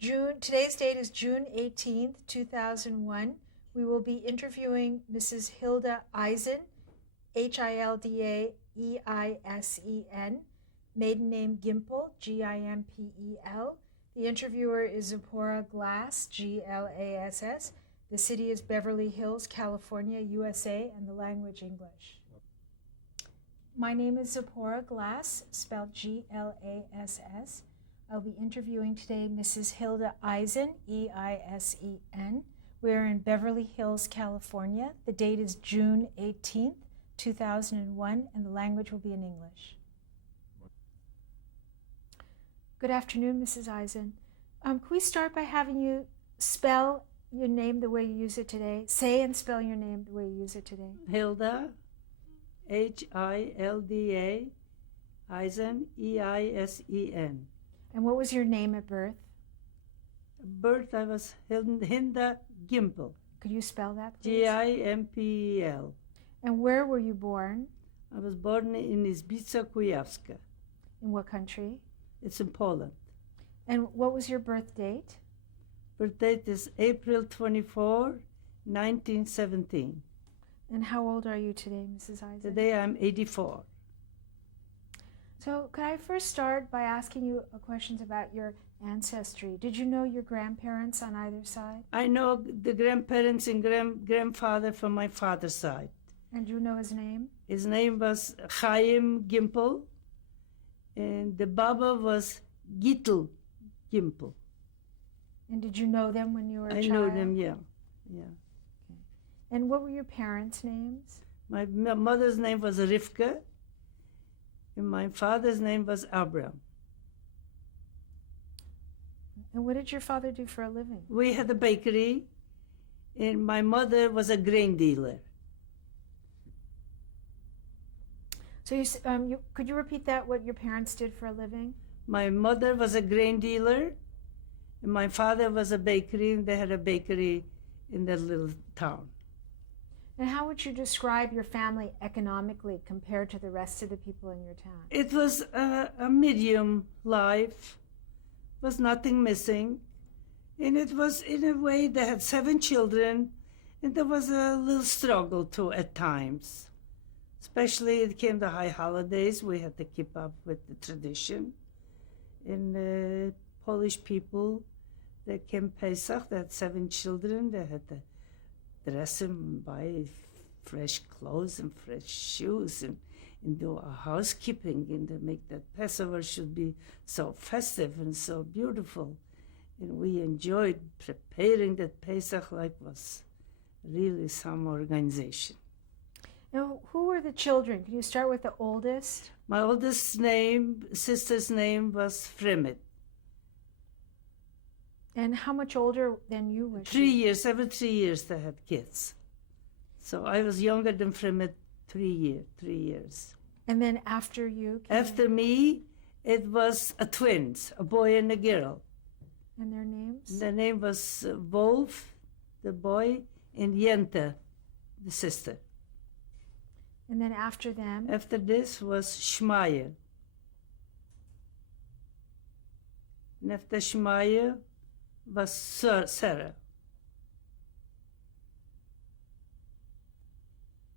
Today's date is June 18th, 2001. We will be interviewing Mrs. Hilda Eisen, Hildaeisen, maiden name Gimpel, Gimpel. The interviewer is Zipporah Glass, Glass. The city is Beverly Hills, California, USA, and the language English. My name is Zipporah Glass, spelled Glass. I'll be interviewing today Mrs. Hilda Eisen, Eisen. We're in Beverly Hills, California. The date is June 18th, 2001, and the language will be in English. Good afternoon, Mrs. Eisen. Can we start by having you spell your name the way you use it today? Say and spell your name the way you use it today. Hilda, Hilda, Eisen, Eisen. And what was your name at birth? At birth, I was Hilda Gimpel. Could you spell that, please? Gimpel. And where were you born? I was born in Izbica, Kujawska. In what country? It's in Poland. And what was your birth date? Birth date is April 24, 1917. And how old are you today, Mrs. Eisen? Today I'm 84. So could I first start by asking you questions about your ancestry? Did you know your grandparents on either side? I know the grandparents and grandfather from my father's side. And do you know his name? His name was Chaim Gimpel, and the Baba was Gittel Gimpel. And did you know them when you were a child? I know them, yeah. Okay. And what were your parents' names? My mother's name was Rivka, and my father's name was Abraham. And what did your father do for a living? We had a bakery, and my mother was a grain dealer. So could you repeat that, what your parents did for a living? My mother was a grain dealer, and my father was a bakery, and they had a bakery in that little town. And how would you describe your family economically compared to the rest of the people in your town? It was a medium life, was nothing missing, and it was, in a way, they had 7 children, and there was a little struggle too at times. Especially it came the high holidays, we had to keep up with the tradition. And Polish people, they came Pesach, they had 7 children, they had to dress them, buy fresh clothes and fresh shoes, and do a housekeeping, and to make that Passover should be so festive and so beautiful. And we enjoyed preparing that Pesach like was really some organization. Now, who were the children? Can you start with the oldest? My oldest sister's name was Fremit. And how much older than you was 3 years, every 3 years they had kids. So I was younger than Fremit 3 years. And then after you? After me, it was twins, a boy and a girl. And their names? The name was Wolf, the boy, and Jente, the sister. And then after them? After this was Schmeier. And after Schmeier was Sarah.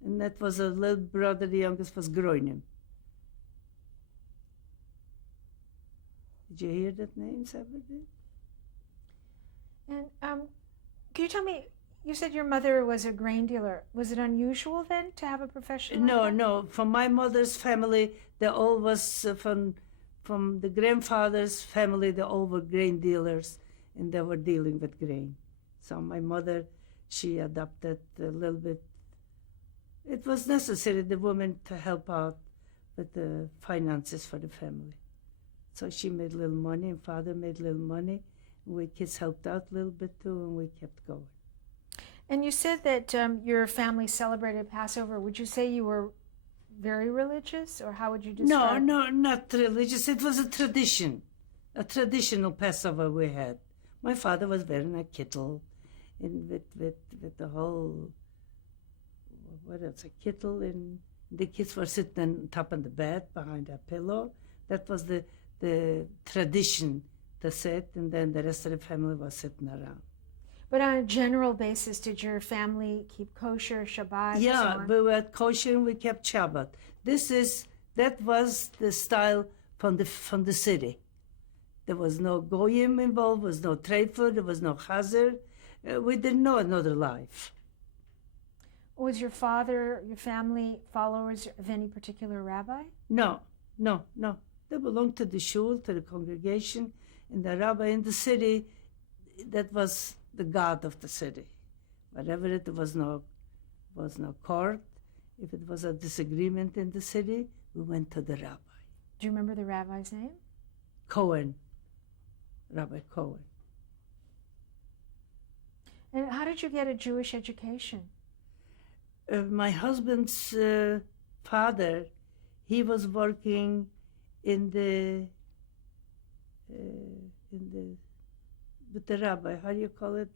And that was a little brother, the youngest was Groenem. Did you hear that name, Saturday? And can you tell me, you said your mother was a grain dealer. Was it unusual then to have a profession? No. From my mother's family, they all was from the grandfather's family. They all were grain dealers, and they were dealing with grain. So my mother, she adopted a little bit. It was necessary, the woman, to help out with the finances for the family. So she made little money, and father made little money. And we kids helped out a little bit too, and we kept going. And you said that your family celebrated Passover. Would you say you were very religious, or how would you describe? No, not religious. It was a tradition, a traditional Passover we had. My father was wearing a kittel, and with the whole, what else, a kittel, and the kids were sitting on top of the bed behind a pillow. That was the tradition to sit, and then the rest of the family was sitting around. But on a general basis, did your family keep kosher, Shabbat? Yeah, so on? we were kosher and we kept Shabbat. That was the style from the city. There was no goyim involved, there was no trade food, there was no chazer. We didn't know another life. Was your family followers of any particular rabbi? No. They belonged to the shul, to the congregation, and the rabbi in the city, that was the god of the city. Whatever it was no court. If it was a disagreement in the city, we went to the rabbi. Do you remember the rabbi's name? Cohen. Rabbi Cohen. And how did you get a Jewish education? My husband's father, he was working with the rabbi. How do you call it?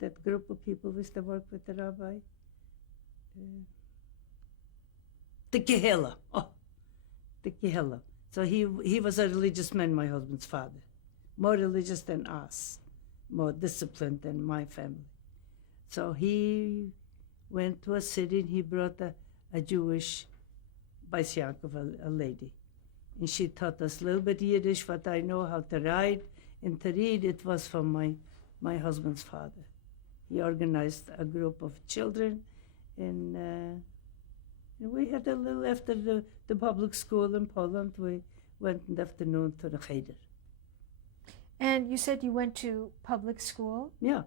That group of people who used to work with the rabbi. The Kehillah. The Kehillah. So he was a religious man, my husband's father. More religious than us. More disciplined than my family. So he went to a city and he brought a Jewish Bais Yaakov, a lady. And she taught us a little bit Yiddish, what I know how to write and to read. It was from my husband's father. He organized a group of children, and we had a little after the public school in Poland. We went in the afternoon to the cheder. And you said you went to public school? Yeah.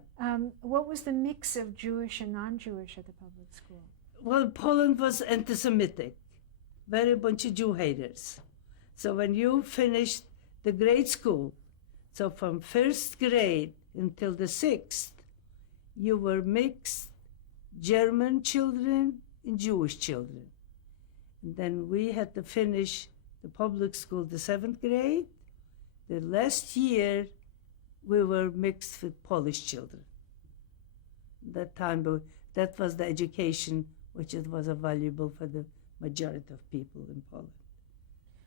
What was the mix of Jewish and non-Jewish at the public school? Well, Poland was anti-Semitic, very bunch of Jew haters. So when you finished the grade school, so from first grade until the sixth, you were mixed German children and Jewish children. And then we had to finish the public school, the seventh grade. The last year, we were mixed with Polish children. That time, that was the education which it was valuable for the majority of people in Poland.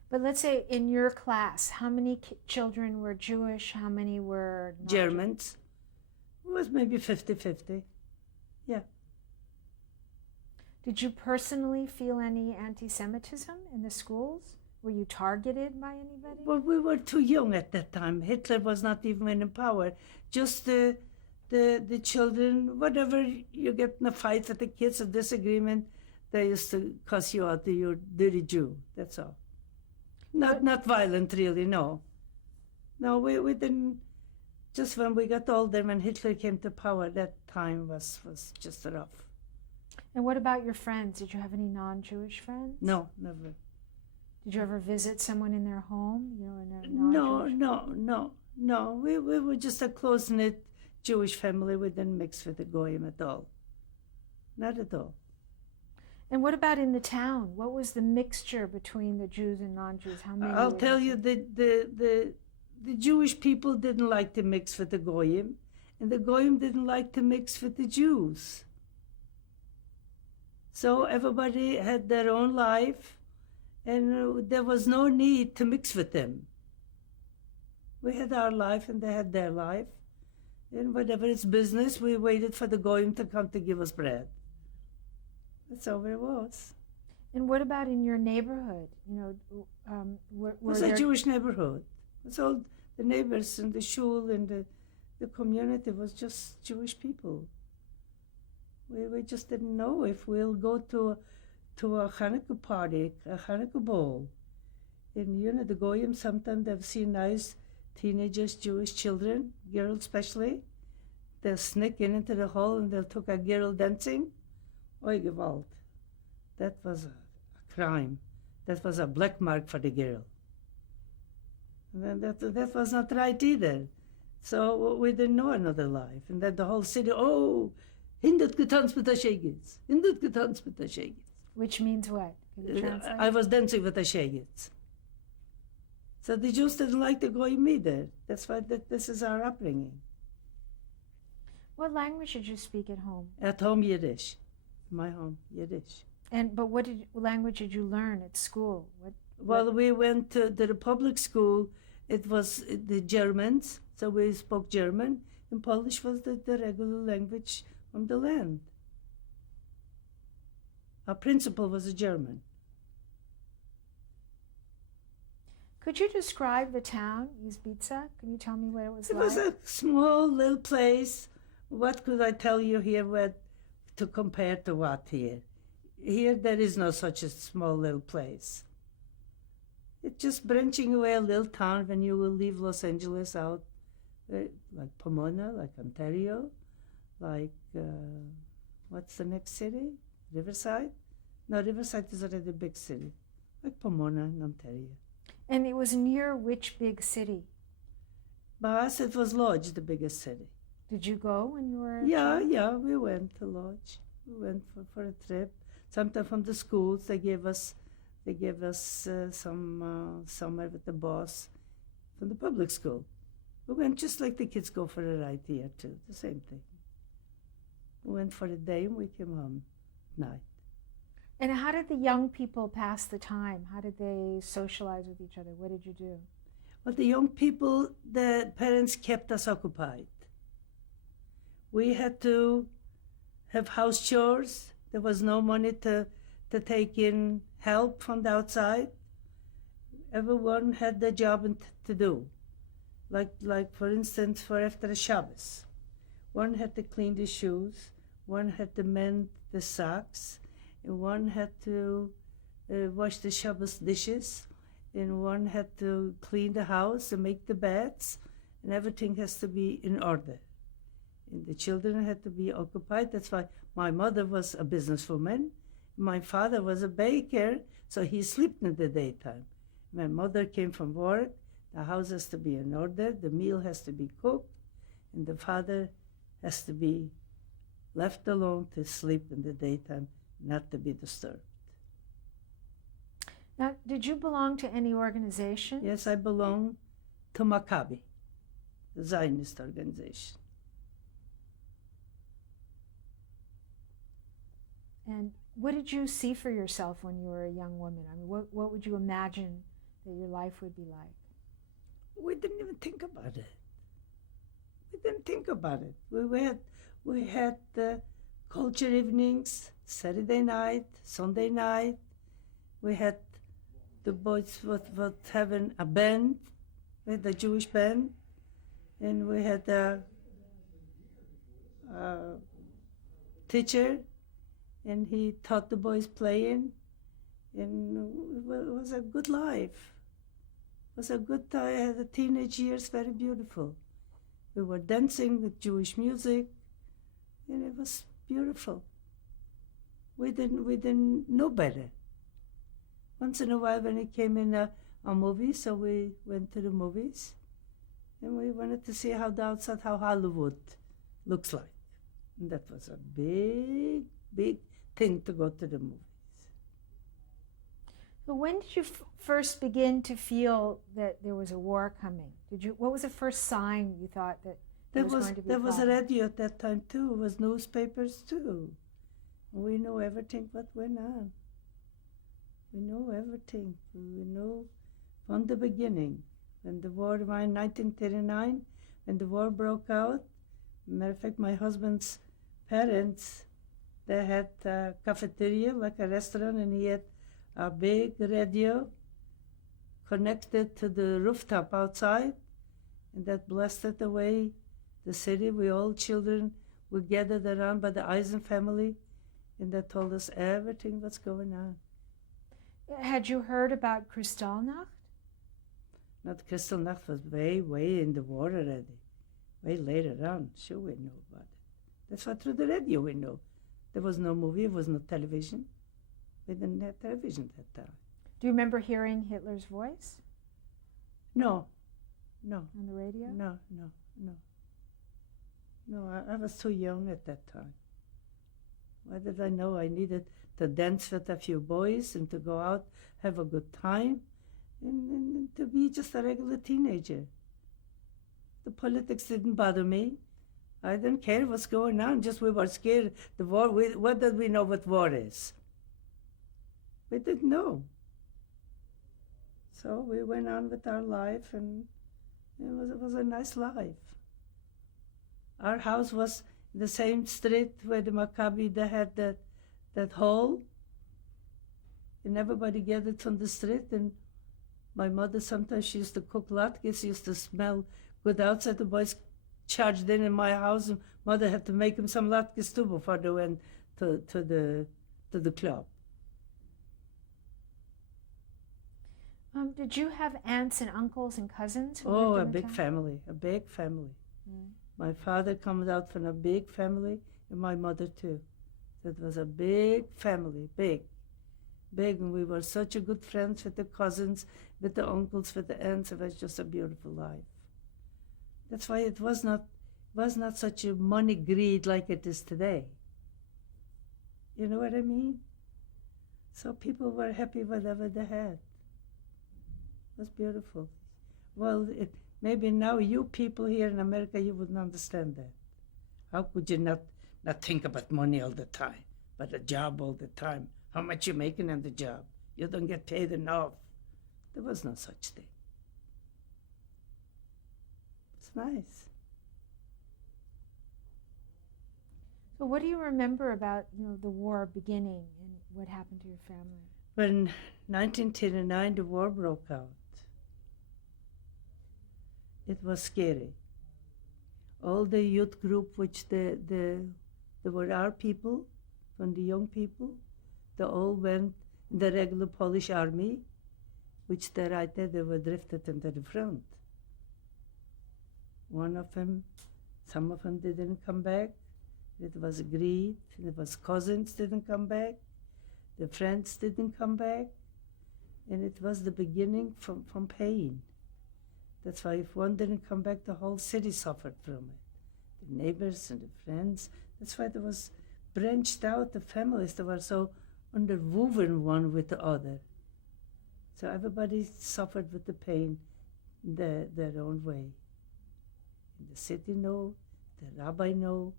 But let's say in your class, how many children were Jewish? How many were Germans? It was maybe 50-50. Yeah. Did you personally feel any anti-Semitism in the schools? Were you targeted by anybody? Well, we were too young at that time. Hitler was not even in power. Just the children, whatever you get in a fight with the kids, a disagreement, they used to cuss you out, you're dirty Jew. That's all. Not violent, really, no. No, we didn't. Just when we got older, when Hitler came to power, that time was just rough. And what about your friends? Did you have any non-Jewish friends? No, never. Did you ever visit someone in their home? In a non-Jewish... No. We were just a close-knit Jewish family. We didn't mix with the Goyim at all. Not at all. And what about in the town? What was the mixture between the Jews and non-Jews? How many? I'll tell you, the Jewish people didn't like to mix with the Goyim, and the Goyim didn't like to mix with the Jews. So everybody had their own life, and there was no need to mix with them. We had our life, and they had their life. And whatever it's business, we waited for the Goyim to come to give us bread. That's all it was. And what about in your neighborhood? Were it was a Jewish neighborhood. It was all the neighbors and the shul and the community was just Jewish people. We just didn't know if we'll go to a Hanukkah party, a Hanukkah ball. And the Goyim, sometimes they've seen nice teenagers, Jewish children, girls especially. They'll sneak into the hall and they'll take a girl dancing. Oy Gewalt. That was a crime. That was a black mark for the girl. And that was not right either. So we didn't know another life. And then the whole city, hindert getanzt mit der Shegitz. Hindert getanzt mit der Shegitz. Which means what? Can you translate? I was dancing with the Shegitz. So the Jews didn't like the Goyim either. That's why this is our upbringing. What language did you speak at home? At home, Yiddish. My home, Yiddish. But what language did you learn at school? Well, we went to the public school, it was the Germans, so we spoke German, and Polish was the regular language from the land. Our principal was a German. Could you describe the town, Izbica? Can you tell me what it was It like? was a small little place. What could I tell you here to compare to what here? Here there is no such a small little place. It's just branching away a little town when you will leave Los Angeles out, like Pomona, like Ontario, like, what's the next city? Riverside? No, Riverside is already a big city, like Pomona in Ontario. And it was near which big city? By us, it was Lodge, the biggest city. Did you go when you were a Yeah, child? yeah, we went to Lodge. We went for a trip. Sometimes from the schools, they gave us some summer with the boss from the public school. We went just like the kids go for a ride here too, the same thing. We went for a day and we came home at night. And how did the young people pass the time? How did they socialize with each other? What did you do? Well, the young people, the parents kept us occupied. We had to have house chores. There was no money to take in help from the outside. Everyone had their job to do. Like for instance, for after the Shabbos. One had to clean the shoes, one had to mend the socks, and one had to wash the Shabbos dishes, and one had to clean the house and make the beds, and everything has to be in order. And the children had to be occupied. That's why my mother was a businesswoman. My father was a baker, so he slept in the daytime. When mother came from work, the house has to be in order, the meal has to be cooked, and the father has to be left alone to sleep in the daytime, not to be disturbed. Now, did you belong to any organization? Yes, I belong to Maccabi, the Zionist organization. And what did you see for yourself when you were a young woman? I mean, what would you imagine that your life would be like? We didn't even think about it. We didn't think about it. We had culture evenings, Saturday night, Sunday night. We had the boys would having a band, we had a Jewish band, and we had a teacher, and he taught the boys playing, and it was a good life. It was a good time. I had the teenage years, very beautiful. We were dancing with Jewish music, and it was beautiful. We didn't know better. Once in a while, when it came in a movie, so we went to the movies, and we wanted to see how the outside, how Hollywood looks like. And that was a big, big thing to go to the movies. So when did you first begin to feel that there was a war coming? What was the first sign you thought that there was going to be There was a problem? radio at that time too. It was newspapers too. We knew everything what went on. We knew everything. We knew from the beginning. When the war, in 1939, when the war broke out, matter of fact, my husband's parents, they had a cafeteria, like a restaurant, and he had a big radio connected to the rooftop outside, and that blasted away the city. We all children were gathered around by the Eisen family, and they told us everything what's going on. Had you heard about Kristallnacht? Not Kristallnacht was way in the war already, way later on. Sure, we know about it. That's why through the radio we know. There was no movie, there was no television. We didn't have television at that time. Do you remember hearing Hitler's voice No. on the radio? No, I was too young at that time. Why did I know? I needed to dance with a few boys and to go out, have a good time, and to be just a regular teenager. The politics didn't bother me. I didn't care what's going on, just we were scared. The war, what did we know what war is? We didn't know. So we went on with our life, and It was a nice life. Our house was in the same street where the Maccabi, they had that hall, and everybody gathered on the street, and my mother sometimes, she used to cook latkes, used to smell good outside. The boys charged in my house, and mother had to make them some latkes too before they went to the club. Did you have aunts and uncles and cousins who Oh, lived a in the big town? family, a big family. Mm. My father comes out from a big family, and my mother too. That was a big family, big, and we were such a good friends with the cousins, with the uncles, with the aunts. It was just a beautiful life. That's why it was not such a money greed like it is today. You know what I mean? So people were happy whatever they had. It was beautiful. Well, maybe now you people here in America, you wouldn't understand that. How could you not think about money all the time, but a job all the time? How much you making on the job? You don't get paid enough. There was no such thing. It's nice. So what do you remember about the war beginning and what happened to your family? When 1939 the war broke out, it was scary. All the youth group, which they were our people, from the young people, they all went in the regular Polish army, which they right there, they were drifted into the front. Some of them didn't come back. It was agreed. It was cousins didn't come back. The friends didn't come back. And it was the beginning from pain. That's why if one didn't come back, the whole city suffered from it. The neighbors and the friends. That's why there was branched out, the families, they were so underwoven one with the other. So everybody suffered with the pain in their own way. In the city know, the rabbi know,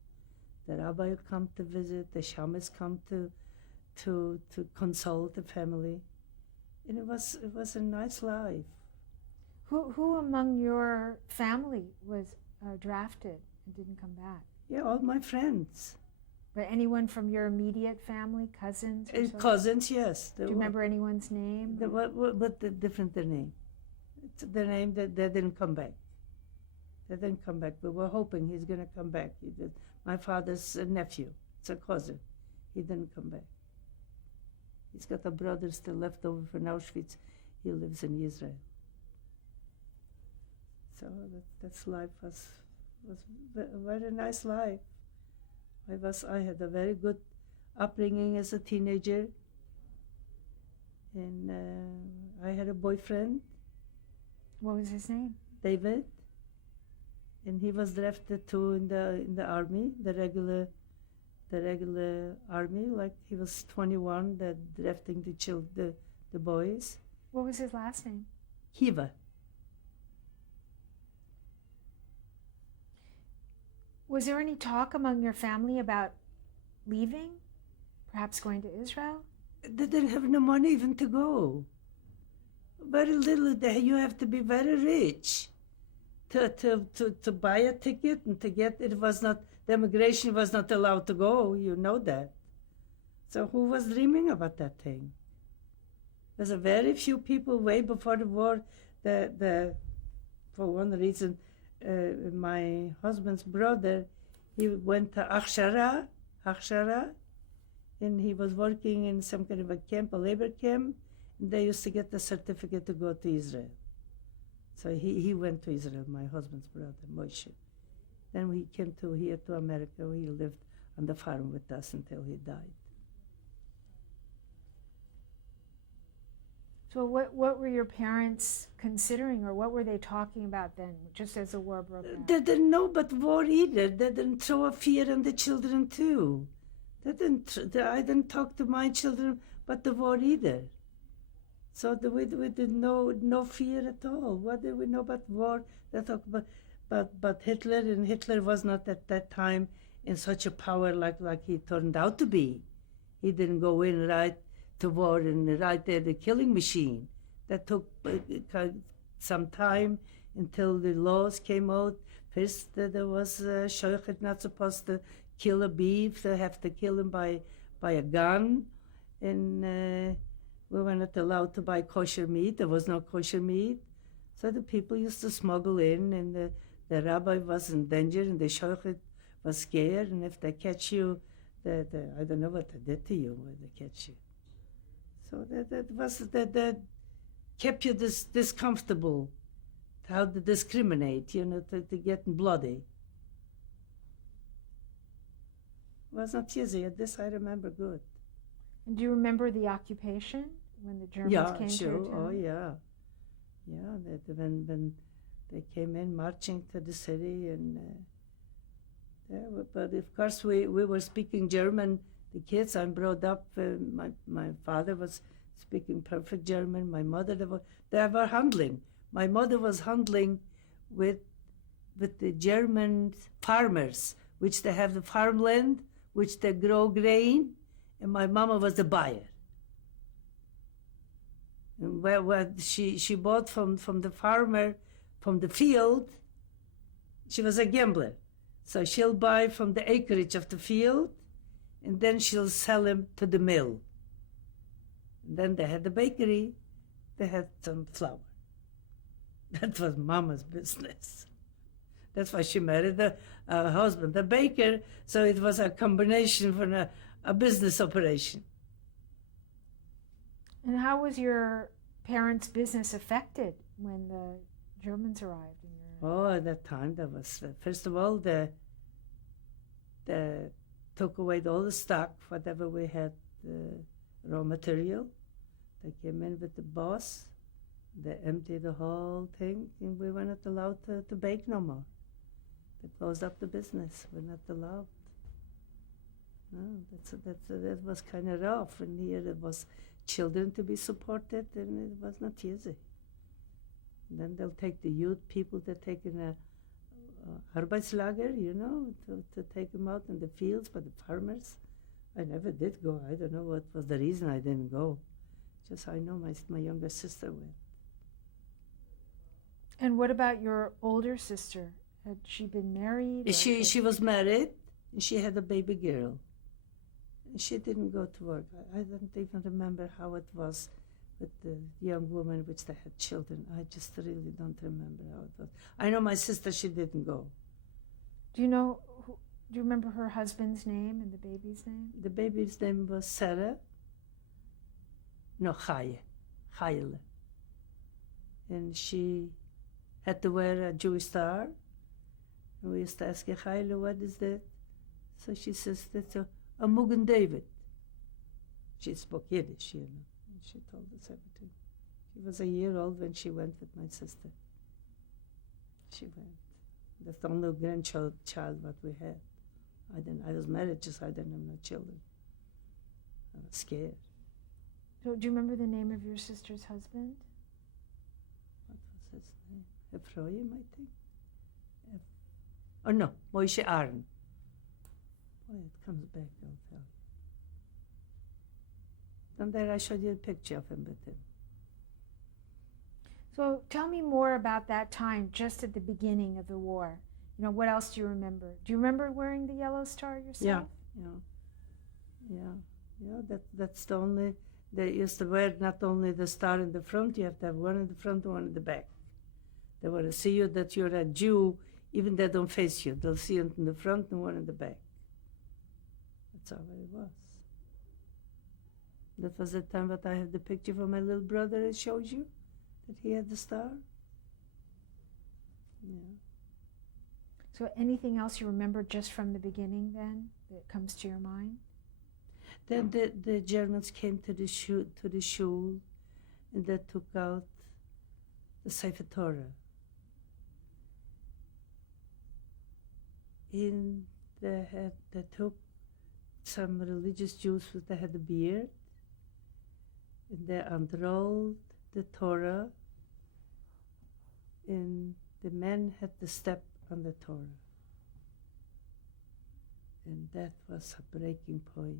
the rabbi will come to visit, the shamas come to console the family. And it was a nice life. Who among your family was drafted and didn't come back? Yeah, all my friends. But anyone from your immediate family, cousins? Or so? Cousins, yes. Do you remember anyone's name? What the different the name? It's the name that they didn't come back. They didn't come back. We were hoping he's going to come back. My father's nephew. It's a cousin. He didn't come back. He's got a brother still left over from Auschwitz. He lives in Israel. So that's life was a very nice life. I had a very good upbringing as a teenager, and I had a boyfriend. What was his name? David, and he was drafted too in the army, the regular army. Like he was 21, that drafting the boys. What was his last name? Hiva. Was there any talk among your family about leaving? Perhaps going to Israel? They didn't have no money even to go. Very little. You have to be very rich to buy a ticket and to get it. Was not, the immigration was not allowed to go. You know that. So who was dreaming about that thing? There's a very few people way before the war. For one reason, my husband's brother, he went to Achshara, and he was working in some kind of a camp, a labor camp, and they used to get the certificate to go to Israel. So he went to Israel, my husband's brother, Moshe. Then he came here to America. He lived on the farm with us until he died. So what were your parents considering, or what were they talking about then, just as the war broke out? They didn't know about war either. They didn't throw a fear on the children too. I didn't talk to my children about the war either. So we didn't know no fear at all. What did we know about war? They talked about Hitler, and Hitler was not at that time in such a power like he turned out to be. He didn't go in right to war and right there the killing machine. That took some time. until the laws came out. First, there was Shoichet not supposed to kill a beef. They have to kill him by a gun. And we were not allowed to buy kosher meat. There was no kosher meat. So the people used to smuggle in, and the rabbi was in danger, and the Shoichet was scared. And if they catch you, I don't know what they did to you when they catch you. So that kept you this comfortable, how to discriminate, to getting bloody. It was not easy. This I remember good. And do you remember the occupation when the Germans came sure. to your town? Oh, yeah. Yeah, when they came in marching to the city, and but of course we were speaking German. The kids, I'm brought up. My father was speaking perfect German. My mother, they were handling. My mother was handling with the German farmers, which they have the farmland, which they grow grain, and my mama was the buyer. And where she bought from the farmer, from the field, she was a gambler. So she'll buy from the acreage of the field, and then she'll sell him to the mill. And then they had the bakery, they had some flour. That was Mama's business. That's why she married the husband, the baker, so it was a combination for a business operation. And how was your parents' business affected when the Germans arrived? At that time, there was, first of all, they took away all the stock, whatever we had, raw material. They came in with the boss. They emptied the whole thing, and we were not allowed to bake no more. They closed up the business. We're not allowed. No, that was kind of rough. And here there was children to be supported, and it was not easy. And then they'll take the youth people that take in a Arbeitslager, to take them out in the fields by the farmers. I never did go. I don't know what was the reason I didn't go. Just I know my younger sister went. And what about your older sister? Had she been married? She was married, and she had a baby girl. And she didn't go to work. I don't even remember how it was with the young woman which they had children. I just really don't remember how it was. I know my sister, she didn't go. Do you remember her husband's name and the baby's name? The baby's name was Sarah. No, Chayele. And she had to wear a Jewish star. And we used to ask her, Chayele, what is that? So she says, that's a Mugen David. She spoke Yiddish, She told us everything. She was a year old when she went with my sister. She went. That's the only grandchild what we had. I was married, just I didn't have no children. I was scared. So do you remember the name of your sister's husband? What was his name? Ephraim, I think. No, Moshe Aaron. Boy, it comes back, I'll tell you. And there I showed you a picture of him with him. So tell me more about that time, just at the beginning of the war. What else do you remember? Do you remember wearing the yellow star yourself? Yeah. That's the only. They used to wear not only the star in the front. You have to have one in the front and one in the back. They want to see you that you're a Jew, even they don't face you. They'll see it in the front and one in the back. That's how it was. That was the time that I have the picture of my little brother. It shows you that he had the star. Yeah. So anything else you remember just from the beginning then that comes to your mind? Then the Germans came to the shul, and they took out the Sefer Torah. And they took some religious Jews that had a beard, and they unrolled the Torah, and the men had to step on the Torah. And that was a breaking point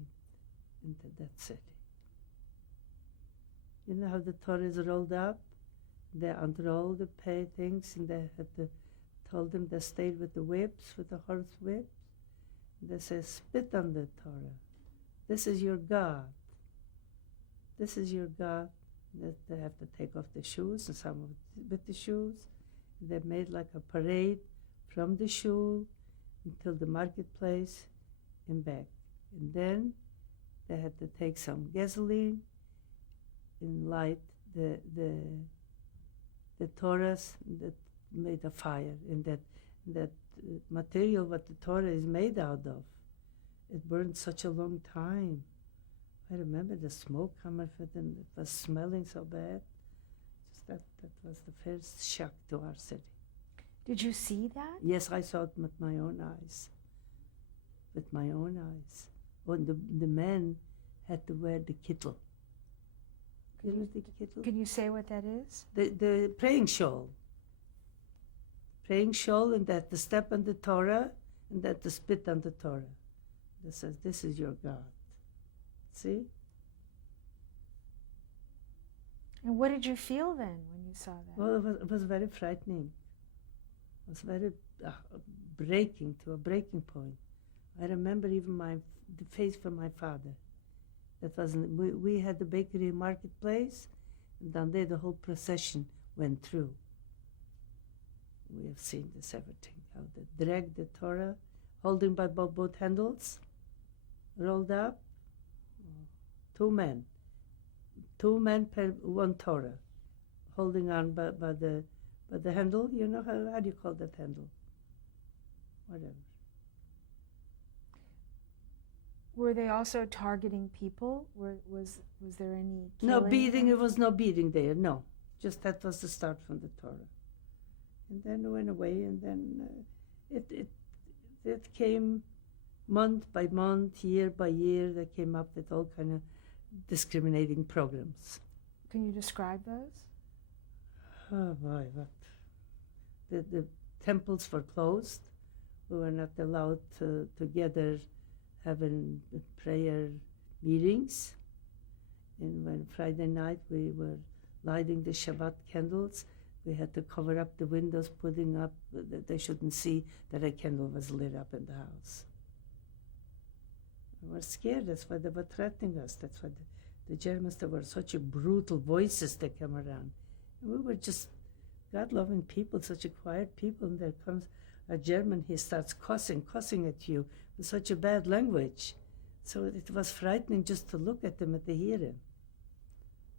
into that city. You know how the Torah is rolled up? They under all the pay things, and they had to told them they stayed with the whips, with the horse whips. They say, spit on the Torah. This is your God. This is your God. They have to take off the shoes, and some with the shoes. They made like a parade from the shul until the marketplace and back. And then they had to take some gasoline and light the Torahs that made a fire. And that material what the Torah is made out of, it burned such a long time. I remember the smoke coming from it, and it was smelling so bad. Just that was the first shock to our city. Did you see that? Yes, I saw it with my own eyes. With my own eyes. When the men had to wear the kittel. You know the kittel? Can you say what that is? The praying shawl. Praying shawl, and that to step on the Torah, and that to spit on the Torah. They says, this is your God. See? And what did you feel then when you saw that? Well, it was very frightening. It was very breaking, to a breaking point. I remember even the face from my father. That was we had the bakery marketplace, and down there the whole procession went through. We have seen this everything. How they dragged the Torah, holding by both handles, rolled up. Two men per one Torah, holding on by the handle. You know how do you call that handle? Whatever. Were they also targeting people? Was there any killing? No beating. There was no beating there. No, just that was the start from the Torah, and then it went away. And then it came month by month, year by year. They came up with all kind of discriminating programs. Can you describe those? Oh boy, what? The temples were closed. We were not allowed to gather, having prayer meetings. And when Friday night we were lighting the Shabbat candles, we had to cover up the windows, putting up that they shouldn't see that a candle was lit up in the house. We were scared. That's why they were threatening us. That's why the Germans, there were such a brutal voices that came around. And we were just God-loving people, such a quiet people. And there comes a German, he starts cussing at you with such a bad language. So it was frightening just to look at them and to hear him.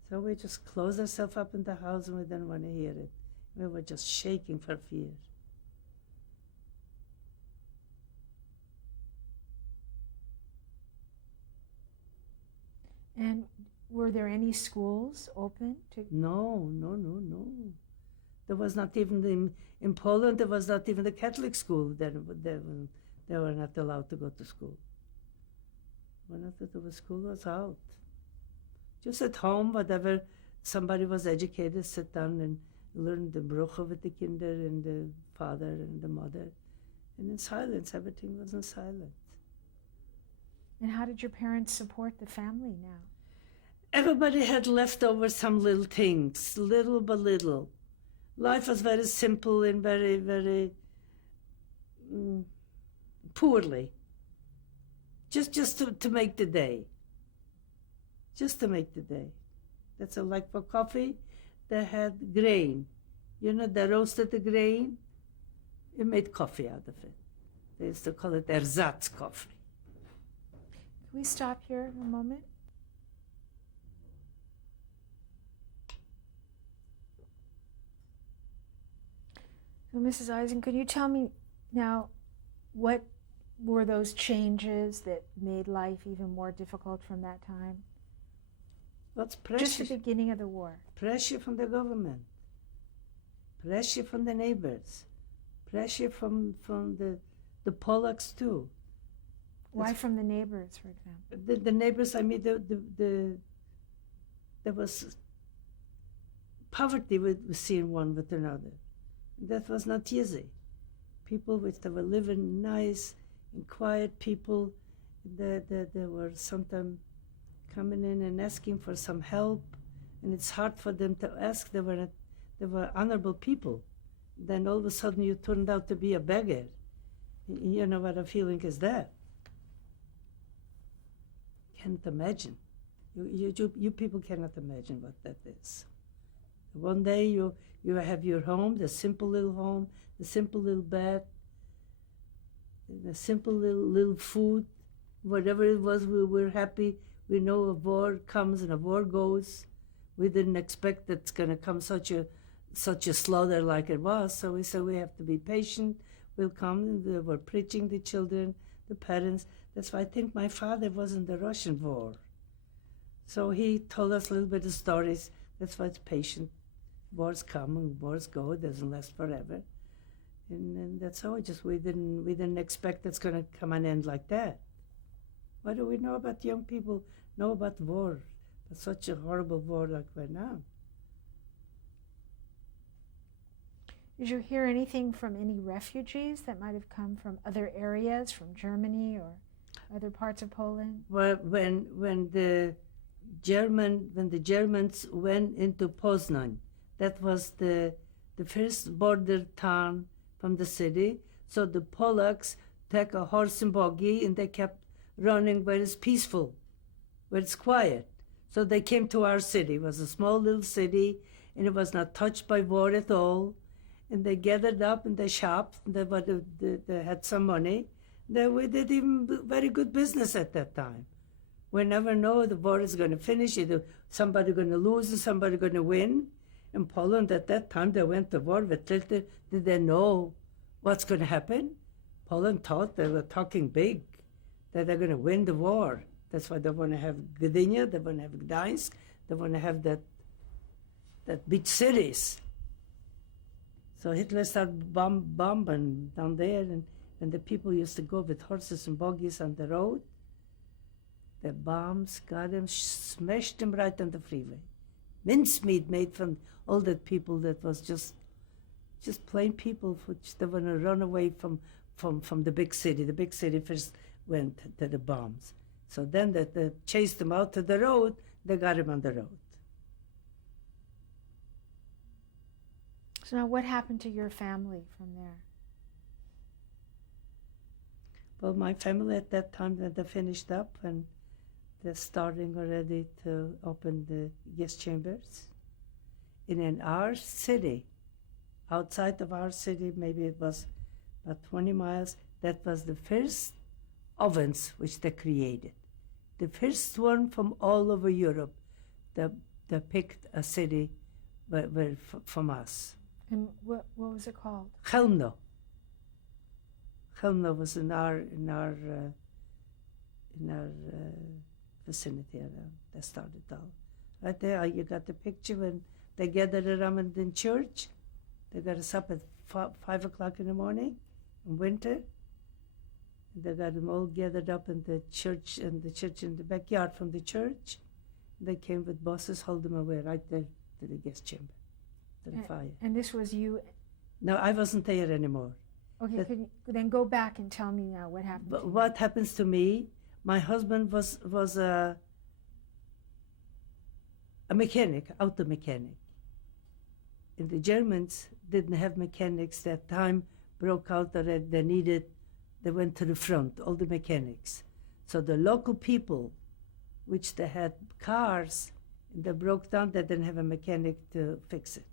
So we just closed ourselves up in the house and we didn't want to hear it. We were just shaking for fear. And were there any schools open to? No. There was not even in Poland. There was not even the Catholic school. They were not allowed to go to school. The school was out. Just at home, whatever somebody was educated, sit down and learn the brucha with the kinder and the father and the mother, and in silence. Everything was in silence. And how did your parents support the family now? Everybody had left over some little things, little by little. Life was very simple and very, very poorly. Just to make the day. Just to make the day. That's like for coffee, they had grain. You know, they roasted the grain, and made coffee out of it. They used to call it ersatz coffee. Can we stop here a moment? So, Mrs. Eisen, could you tell me now what were those changes that made life even more difficult from that time? What's pressure? Just the beginning of the war. Pressure from the government. Pressure from the neighbors. Pressure from the Polacks too. Why from the neighbors, for example? The neighbors, I mean, there was poverty we seeing one with another. That was not easy. People which they were living nice and quiet people, they were sometimes coming in and asking for some help, and it's hard for them to ask. They They were honorable people. Then all of a sudden you turned out to be a beggar. You know what a feeling is that? Can't imagine. You people cannot imagine what that is. One day you have your home, the simple little home, the simple little bed, the simple little food, whatever it was, we were happy. We know a war comes and a war goes. We didn't expect that it's going to come such a slaughter like it was. So we said we have to be patient. We'll come. They were preaching the children, the parents. That's why I think my father was in the Russian war. So he told us a little bit of stories. That's why it's patient. Wars come and wars go. It doesn't last forever. And that's how we didn't expect it's going to come an end like that. What do we know about young people? Know about war, but such a horrible war like right now. Did you hear anything from any refugees that might have come from other areas, from Germany or other parts of Poland? Well, when the Germans went into Poznan, that was the first border town from the city. So the Polacks take a horse and buggy, and they kept running where it's peaceful, where it's quiet. So they came to our city. It was a small little city, and it was not touched by war at all. And they gathered up and they shopped. They had some money. We did even very good business at that time. We never know the war is going to finish. Either somebody going to lose and somebody going to win. In Poland at that time, they went to war with Hitler. Did they know what's going to happen? Poland thought they were talking big, that they're going to win the war. That's why they want to have Gdynia, they want to have Gdańsk, they want to have that big cities. So Hitler started bombing down there, and the people used to go with horses and buggies on the road. The bombs got them, smashed them right on the freeway. Mincemeat made from all that people that was just plain people which they want to run away from the big city. The big city first went to the bombs. So then they chased them out to the road, they got him on the road. So now what happened to your family from there? Well, my family at that time, when they finished up, and they're starting already to open the gas chambers. And in our city, outside of our city, maybe it was about 20 miles, that was the first ovens which they created. The first one from all over Europe. They picked a city from us. And what was it called? Chelmno. Chelmno was in our vicinity around. They started all. Right there, you got the picture when they gathered around in church. They got us up at 5 o'clock in the morning in winter. And they got them all gathered up in the church in the backyard from the church. They came with buses, hold them away right there to the gas chamber, to the fire. And this was you? No, I wasn't there anymore. Okay, could you then go back and tell me now what happened to you? What happens to me? My husband was a mechanic, auto mechanic. And the Germans didn't have mechanics that time, broke out that they went to the front, all the mechanics. So the local people, which they had cars, and they broke down, they didn't have a mechanic to fix it.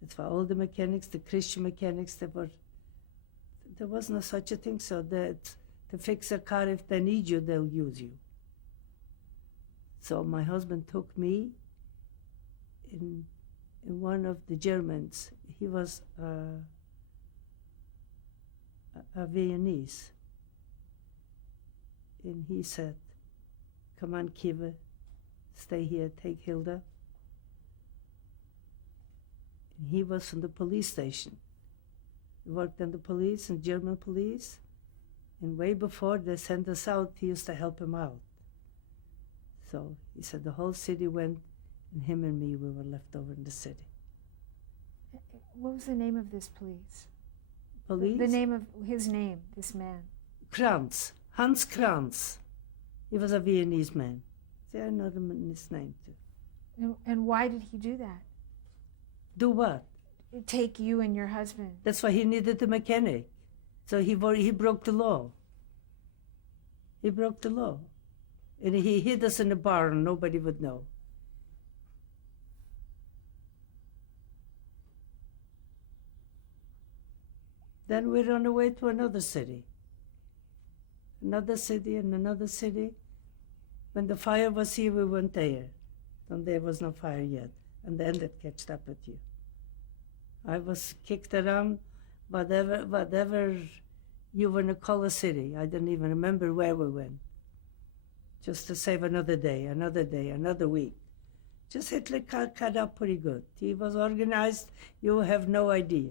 That's why all the mechanics, the Christian mechanics, there was no such a thing, so that to fix a car, if they need you, they'll use you. So my husband took me in one of the Germans. He was a Viennese. And he said, come on, Kiva, stay here, take Hilda. And he was from the police station. He worked in the police, and German police. And way before they sent us out, he used to help him out. So he said the whole city went, and him and me, we were left over in the city. What was the name of this police? Police? The name of his name, this man. Kranz, Hans Kranz. He was a Viennese man. See, I know his name too. And why did he do that? Do what? Take you and your husband. That's why he needed a mechanic. So he broke the law. He broke the law. And he hid us in a barn. Nobody would know. Then we ran away to another city. Another city and another city. When the fire was here, we went there. And there was no fire yet. And then it catched up with you. I was kicked around, whatever you want to call a city. I don't even remember where we went. Just to save another day, another week. Just Hitler cut up pretty good. He was organized. You have no idea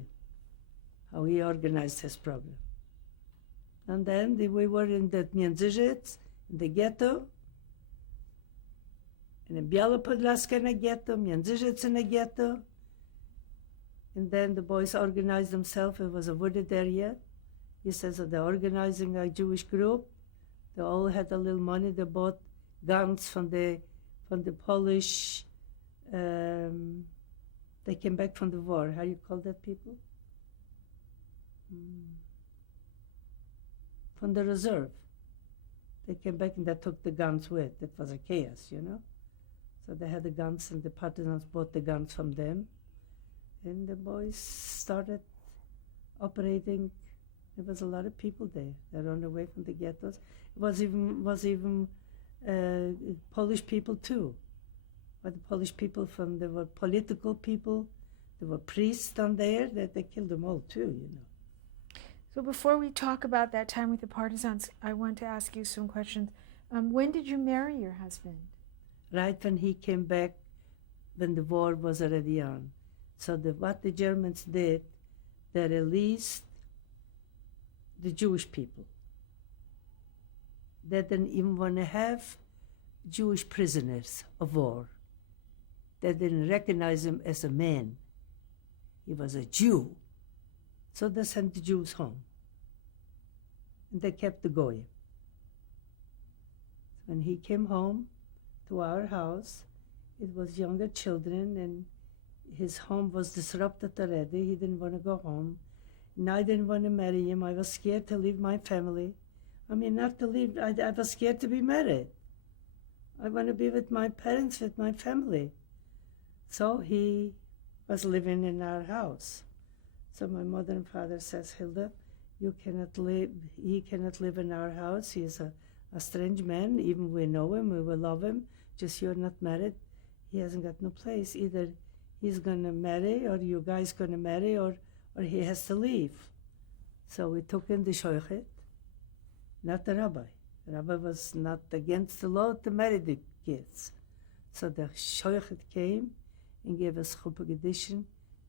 how he organized his program. And then we were in the Międzyrzec, in the ghetto, in Białopodlaska in a ghetto, Międzyrzec in a ghetto. And then the boys organized themselves. It was a wooded area. He says that they're organizing a Jewish group. They all had a little money. They bought guns from the Polish. They came back from the war. How do you call that people? From the reserve. They came back and they took the guns with. It was a chaos, you know. So they had the guns, and the partisans bought the guns from them. And the boys started operating. There was a lot of people there. They ran away from the ghettos. It was even Polish people too. But the Polish people there were political people. There were priests down there. They killed them all too, you know. So before we talk about that time with the partisans, I want to ask you some questions. When did you marry your husband? Right when he came back, when the war was already on. So what the Germans did, they released the Jewish people. They didn't even want to have Jewish prisoners of war. They didn't recognize him as a man. He was a Jew. So they sent the Jews home. And they kept the Goyim. When he came home to our house, it was younger children, and his home was disrupted already. He didn't want to go home. And I didn't want to marry him. I was scared to leave my family. I mean, not to leave, I was scared to be married. I want to be with my parents, with my family. So he was living in our house. So my mother and father says, Hilda, he cannot live in our house. He is a strange man. Even we know him, we will love him. Just you're not married. He hasn't got no place. Either he's going to marry, or you guys going to marry, or he has to leave. So we took in the shoichet, not the rabbi. The rabbi was not against the law to marry the kids. So the shoichet came and gave us chuppah gedushin,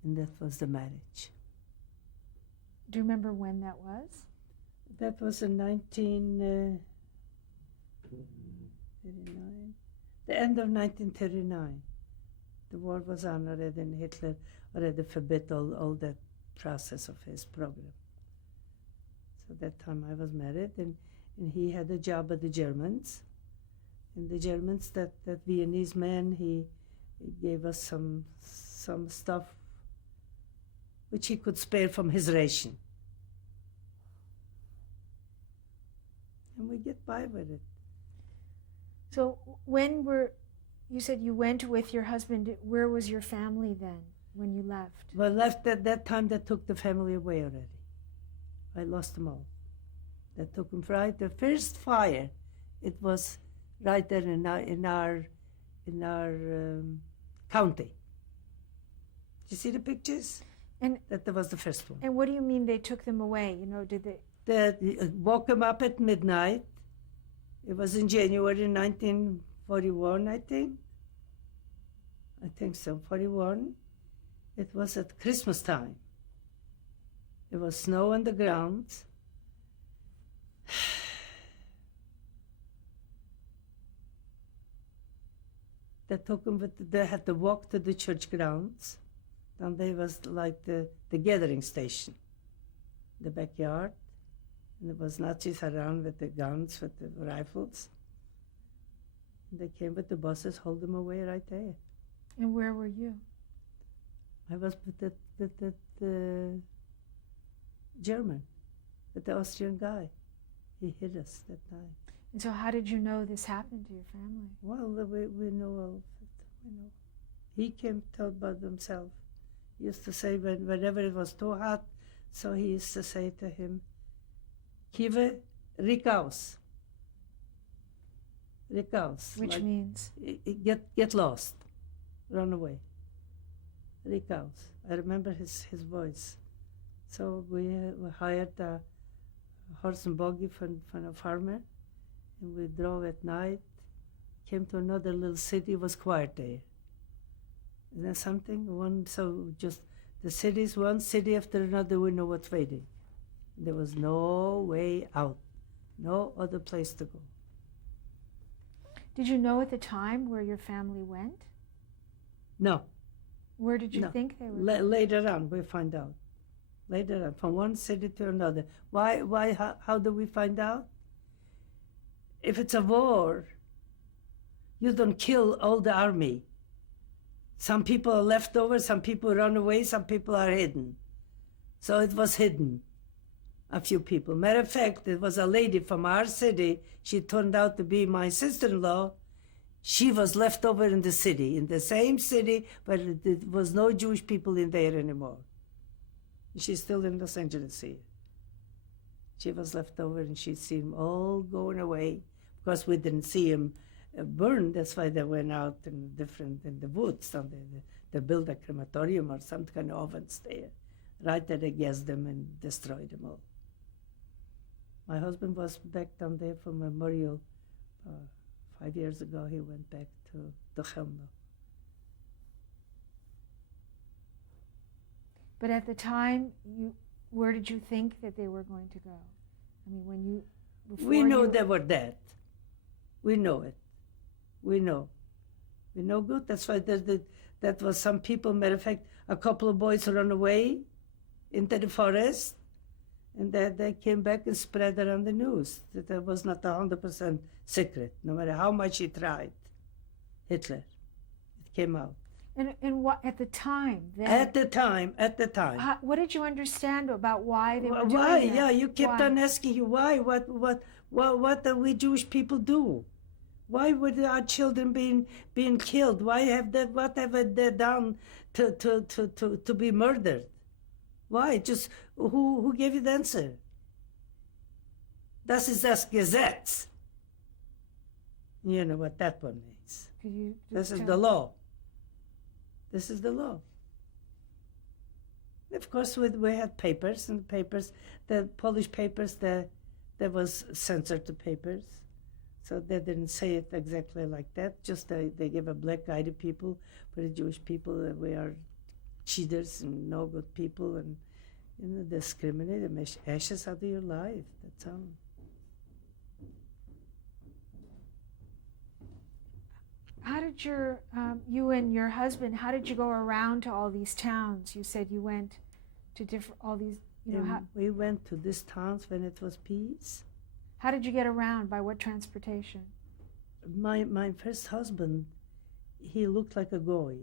and that was the marriage. Do you remember when that was? That was in 1939, the end of 1939. The war was on already, and Hitler already forbid all that process of his program. So that time I was married, and he had a job at the Germans. And the Germans, that Viennese man, he gave us some stuff which he could spare from his ration. And we get by with it. So you said you went with your husband, where was your family then when you left? Well, left at that time, they took the family away already. I lost them all. They took them right. The first fire, it was right there in our county. Did you see the pictures? And that was the first one. And what do you mean they took them away? You know, did they? They woke them up at midnight. It was in January 1941, I think. I think so, 41. It was at Christmas time. There was snow on the ground. They took them, they had to walk to the church grounds. And there was like the gathering station, the backyard. And there was Nazis around with the guns, with the rifles. And they came with the buses, hold them away right there. And where were you? I was with the German, with the Austrian guy. He hit us that night. And so how did you know this happened to your family? Well, we know of it. We know. He came to tell about himself. He used to say whenever it was too hot, so he used to say to him, Kive Rikaus. Rikaus. Which like, means? Get lost. Run away. Rikaus. I remember his voice. So we hired a horse and buggy from a farmer, and we drove at night, came to another little city, it was quiet there. Isn't that something? So just the cities, one city after another, we know what's waiting. There was no way out, no other place to go. Did you know at the time where your family went? No. Where did you think they were? Later on, we find out. Later on, from one city to another. Why, how do we find out? If it's a war, you don't kill all the army. Some people are left over, some people run away, some people are hidden. So it was hidden, a few people. Matter of fact, it was a lady from our city. She turned out to be my sister-in-law. She was left over in the city, in the same city, but there was no Jewish people in there anymore. She's still in Los Angeles here. She was left over and she'd seen them all going away. Of course, we didn't see them burned. That's why they went out in the woods. They built a crematorium or some kind of ovens there. Right there, they gassed them and destroyed them all. My husband was back down there for memorial 5 years ago. He went back to Chelmno. But at the time, where did you think that they were going to go? I mean, when you... We know they were dead. We know it. We know. We know good. That's why that was some people. Matter of fact, a couple of boys ran away into the forest, and they came back and spread around the news that was not 100% secret, no matter how much he tried. Hitler. It came out. And what at the time? Then, at the time. What did you understand about why they were doing why? that? Yeah, you kept on asking you why. What do we Jewish people do? Why would our children being killed? Why have that? What have they done to be murdered? Why? Just who gave you the answer? Das ist das Gesetz. You know what that one means. This is the law. This is the law. Of course, we had papers, and the Polish papers, there was censored the papers. So they didn't say it exactly like that. Just they gave a black eye to people. For the Jewish people, we are cheaters and no good people, and discriminate and make ashes out of your life. That's all. How did you and your husband, how did you go around to all these towns? You said you went to all these, we went to these towns when it was peace. How did you get around? By what transportation? My first husband, he looked like a goy.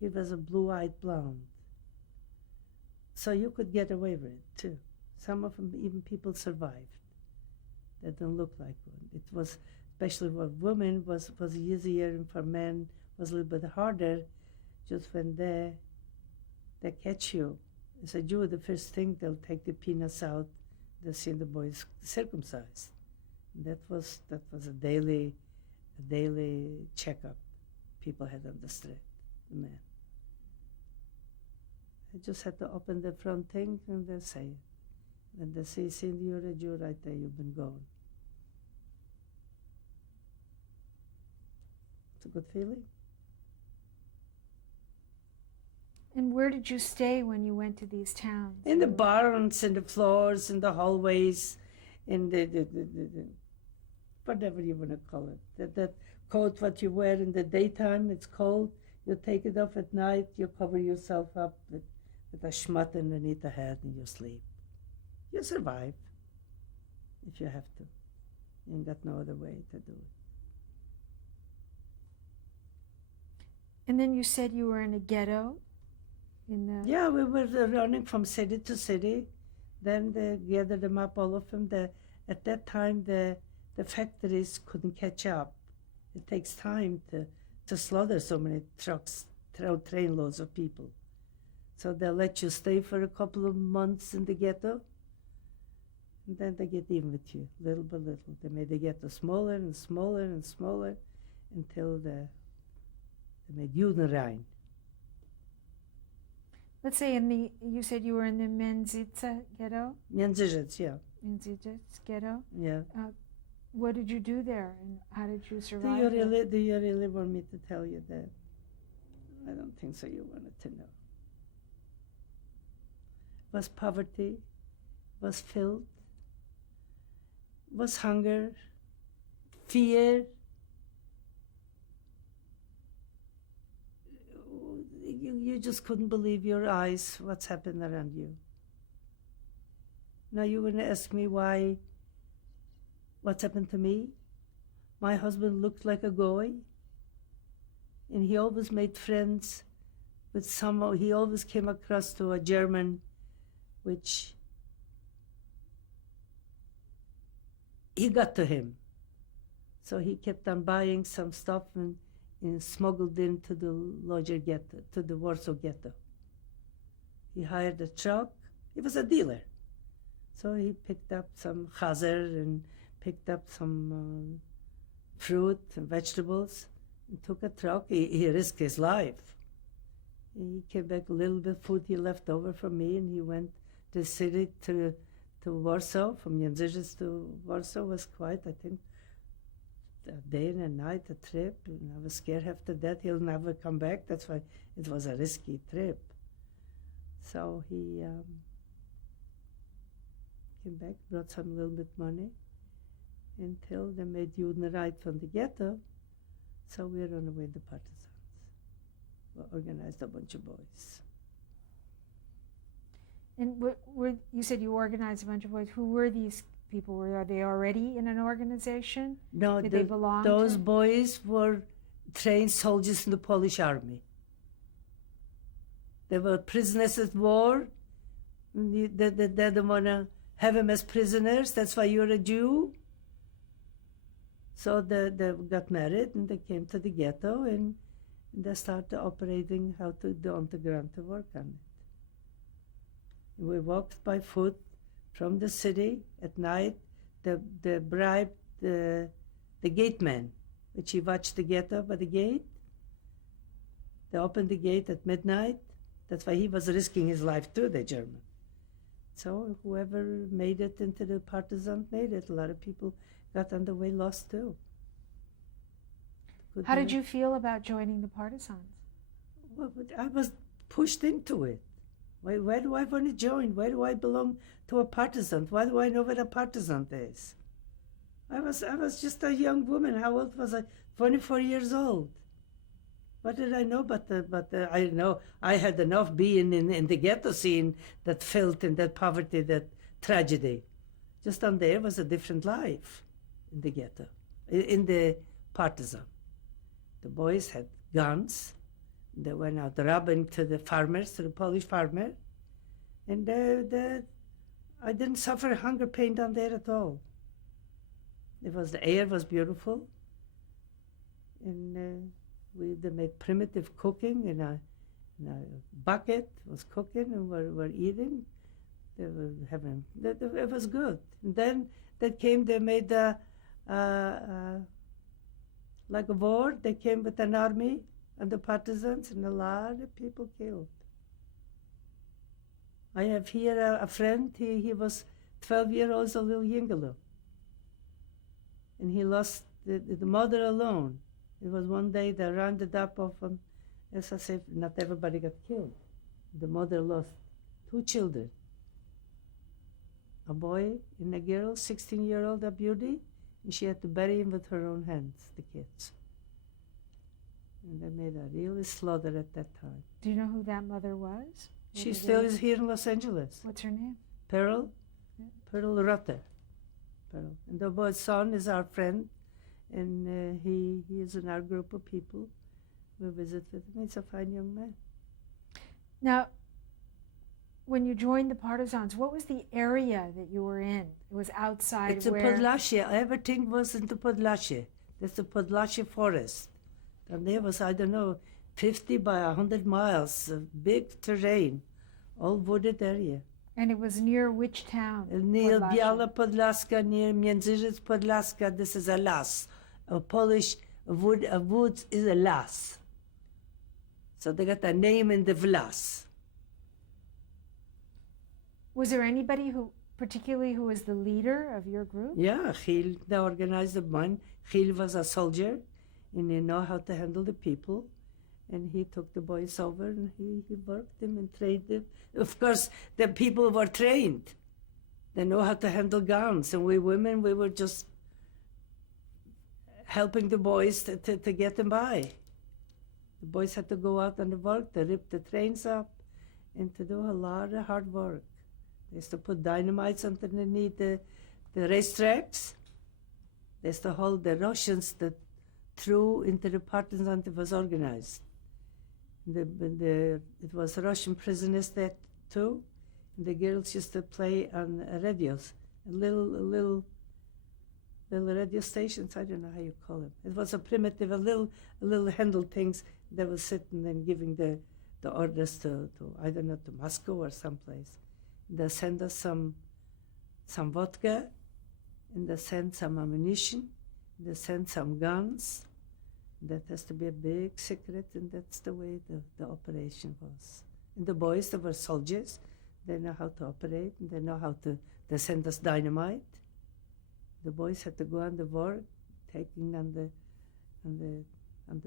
He was a blue-eyed blonde. So you could get away with it, too. Some of them, even people survived. They don't look like one. It was, especially for women, was easier, and for men was a little bit harder. Just when they catch you as a Jew, the first thing, they'll take the peanuts out. They'll see the boys circumcised. And that was a daily checkup people had on the street, the men. I just had to open the front thing and they say it. When they say, you're a Jew, right there, you've been gone. It's a good feeling. And where did you stay when you went to these towns? In the barns, in the floors, in the hallways, in the whatever you want to call it. That coat what you wear in the daytime, it's cold. You take it off at night, you cover yourself up with a schmut underneath the head and you sleep. You survive if you have to. You ain't got no other way to do it. And then you said you were in a ghetto in the... Yeah, we were running from city to city. Then they gathered them up, all of them. At that time, the factories couldn't catch up. It takes time to slaughter so many trucks, trainloads of people. So they'll let you stay for a couple of months in the ghetto, and then they get even with you, little by little. They made the ghetto smaller and smaller and smaller until they made Judenrein. Let's say you said you were in the Menzitsa ghetto? Międzyrzec, yeah. Menzitsa ghetto? Yeah. What did you do there, and how did you survive? Do you really want me to tell you that? I don't think so. You wanted to know. Was poverty, was filth, was hunger, fear. You just couldn't believe your eyes, what's happened around you. Now you want to ask me what's happened to me? My husband looked like a goy, and he always made friends with he always came across to a German, which he got to him. So he kept on buying some stuff and smuggled into the Lodger ghetto, to the Warsaw ghetto. He hired a truck. He was a dealer. So he picked up some chazer and picked up some fruit and vegetables and took a truck. He risked his life. He came back a little bit food he left over for me, and he went to the city to Warsaw. From Jędrzejczyc to Warsaw was quite, I think, a day and a night, a trip. And I was scared after that he'll never come back. That's why it was a risky trip. So he came back, brought some little bit money until they made Judenrein from the ghetto. So we ran away the partisans. We organized a bunch of boys. And you said you organized a bunch of boys. Who were these people? Are they already in an organization? No, Did they belong those to? boys were trained soldiers in the Polish army. They were prisoners at war. They didn't want to have them as prisoners. That's why you're a Jew. So they got married and they came to the ghetto and they started operating how to the underground to work on it. We walked by foot from the city at night. They bribed the gateman, which he watched the ghetto by the gate. They opened the gate at midnight. That's why he was risking his life too, the German. So whoever made it into the partisan made it. A lot of people got on the way lost too. How did you feel about joining the partisans? Well, I was pushed into it. Why do I want to join? Why do I belong to a partisan? Why do I know what a partisan is? I was just a young woman. How old was I? 24 years old. What did I know? But I know I had enough being in the ghetto scene, that filth and that poverty, that tragedy. Just on there was a different life in the ghetto, in the partisan. The boys had guns. They went out robbing to the farmers, to the Polish farmer. And I didn't suffer hunger pain down there at all. The air was beautiful. And they made primitive cooking in a bucket, was cooking, and were eating. They were having, it was good. And then they made like a war. They came with an army and the partisans, and a lot of people killed. I have here a friend, he was 12 years old, a little yingalo. And he lost the mother alone. It was one day they rounded up of them. As I said, not everybody got killed. The mother lost 2 children. A boy and a girl, 16-year-old, a beauty, and she had to bury him with her own hands, the kids. And they made a really slaughter at that time. Do you know who that mother was? She still is here in Los Angeles. What's her name? Pearl. Yeah. Pearl Rutter. Pearl. And the boy's son is our friend, and he is in our group of people. We visit with him. He's a fine young man. Now, when you joined the partisans, what was the area that you were in? It was outside It's a where? Podlasie. Everything was in the Podlasie. There's the Podlasie forest. And there was, I don't know, 50 by 100 miles of big terrain, all wooded area. And it was near which town? Near Podlasie? Biała Podlaska, near Międzyrzec Podlaska, this is a las. A Polish woods is a las. So they got a name in the vlas. Was there anybody who was the leader of your group? Yeah, Gil, they organized the one. Gil was a soldier, and he knew how to handle the people. And he took the boys over, and he worked them and trained them. Of course, the people were trained. They know how to handle guns. And we women, we were just helping the boys to get them by. The boys had to go out on the work, to rip the trains up, and to do a lot of hard work. They used to put dynamites underneath the racetracks. They used to hold the Russians that threw into the partisans that was organized. It was Russian prisoners there too. And the girls used to play on radios, little radio stations. I don't know how you call them. It was a primitive, a little handle things that was sitting and giving the orders to I don't know, to Moscow or someplace. They send us some vodka, and they send some ammunition, they send some guns. That has to be a big secret, and that's the way the operation was. And the boys, they were soldiers. They know how to operate, and they know how to. They send us dynamite. The boys had to go on the work, taking on the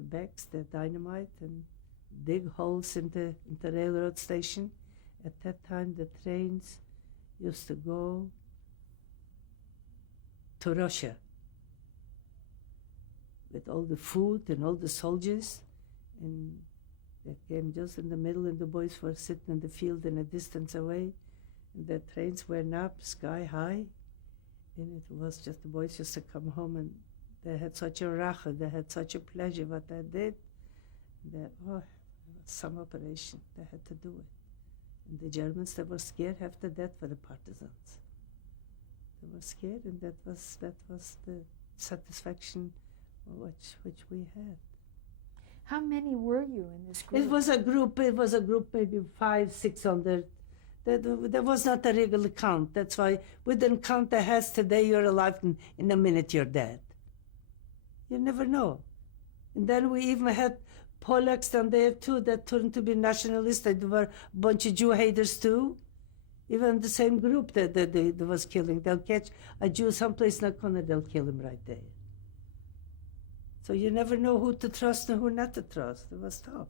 backs the dynamite and dig holes in the railroad station. At that time, the trains used to go to Russia with all the food and all the soldiers, and they came just in the middle, and the boys were sitting in the field in a distance away, and the trains went up sky high, and it was just the boys used to come home, and they had such a racha, they had such a pleasure what they did, that, it was some operation, they had to do it. And the Germans, they were scared after that for the partisans. They were scared, and that was the satisfaction which we had. How many were you in this group? It was a group maybe 500-600. There was not a regular count. That's why we didn't count the heads. Today you're alive, and in a minute you're dead. You never know. And then we even had Polacks down there too that turned to be nationalists. They were a bunch of Jew haters too. Even the same group that was killing. They'll catch a Jew someplace in the corner, they'll kill him right there. So you never know who to trust and who not to trust. It was tough.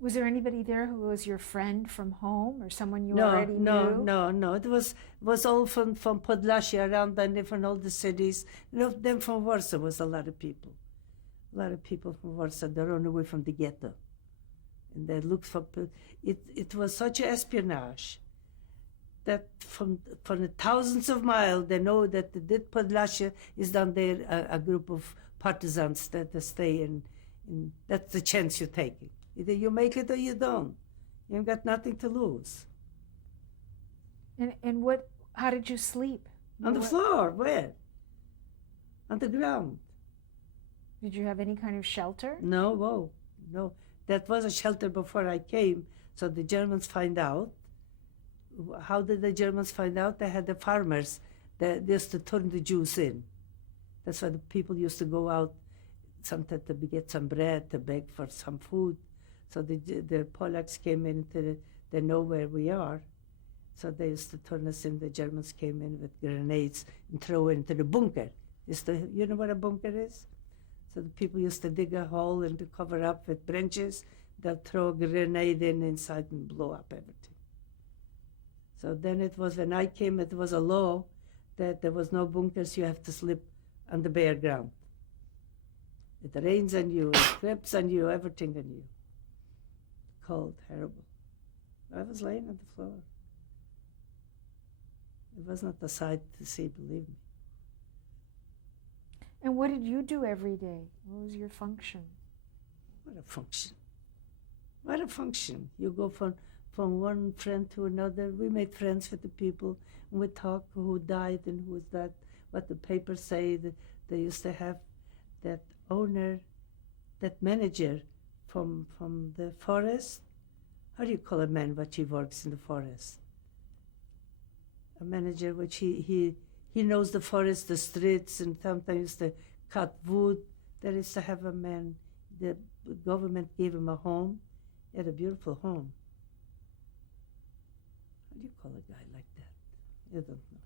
Was there anybody there who was your friend from home or someone you already knew? No. It was all from Podlasie around and from all the cities. Then from Warsaw was a lot of people. A lot of people from Warsaw, they run away from the ghetto. And they looked for it was such an espionage that from the thousands of miles, they know that the Podlasie is down there, a group of partisans that they stay in. That's the chance you're taking. Either you make it or you don't. You ain't got nothing to lose. And how did you sleep? On the floor, where? On the ground. Did you have any kind of shelter? No. That was a shelter before I came, so the Germans find out. How did the Germans find out? They had the farmers that used to turn the Jews in. That's why the people used to go out sometimes to get some bread, to beg for some food. So the Polacks came in, they know where we are. So they used to turn us in. The Germans came in with grenades and throw it into the bunker. You know what a bunker is? So the people used to dig a hole and to cover up with branches. They'll throw a grenade inside and blow up everything. So then it was, when I came, it was a law that there was no bunkers. You have to sleep on the bare ground. It rains on you, it creeps on you, everything on you. Cold, terrible. I was laying on the floor. It was not a sight to see, believe me. And what did you do every day? What was your function? What a function. What a function. You go from from one friend to another. We made friends with the people, and we talk who died and who was that, what the papers say. That they used to have that owner, that manager from the forest. How do you call a man what he works in the forest? A manager which he knows the forest, the streets, and sometimes the cut wood. There is to have a man. The government gave him a home. He had a beautiful home. How do you call a guy like that? You don't know.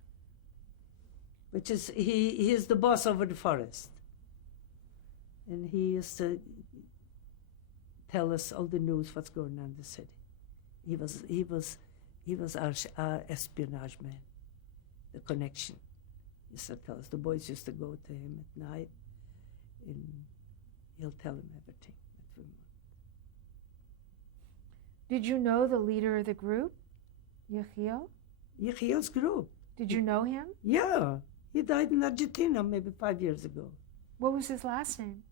Which is, he is the boss over the forest. And he used to tell us all the news, what's going on in the city. He was our espionage man, the connection. He used to tell us. The boys used to go to him at night, and he'll tell him everything. Did you know the leader of the group, Yechiel? Yechiel's group. Did you know him? Yeah. He died in Argentina maybe 5 years ago. What was his last name?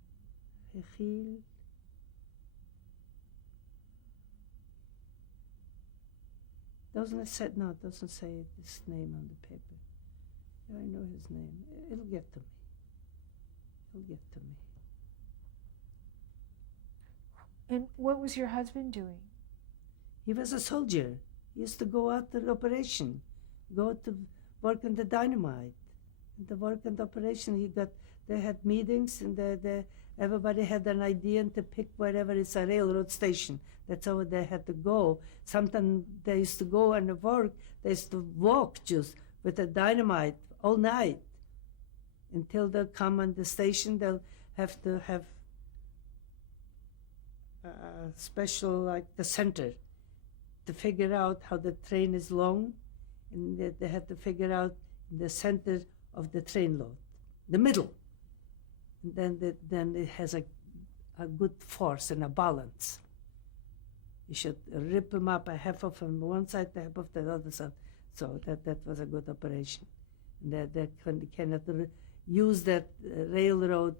Yechiel. Doesn't say his name on the paper. I know his name. It'll get to me. And what was your husband doing? He was a soldier. He used to go out to operation, go to work on the dynamite. And the work and operation, they had meetings, and everybody had an idea and to pick wherever it's a railroad station. That's how they had to go. Sometimes they used to go and work. They used to walk just with the dynamite all night until they come on the station. They'll have to have a special, like the center, to figure out how the train is long, and they had to figure out the center of the train load, the middle. And then it has a good force and a balance. You should rip them up, a half of them one side, a half of the other side. So that was a good operation. And they cannot use that railroad,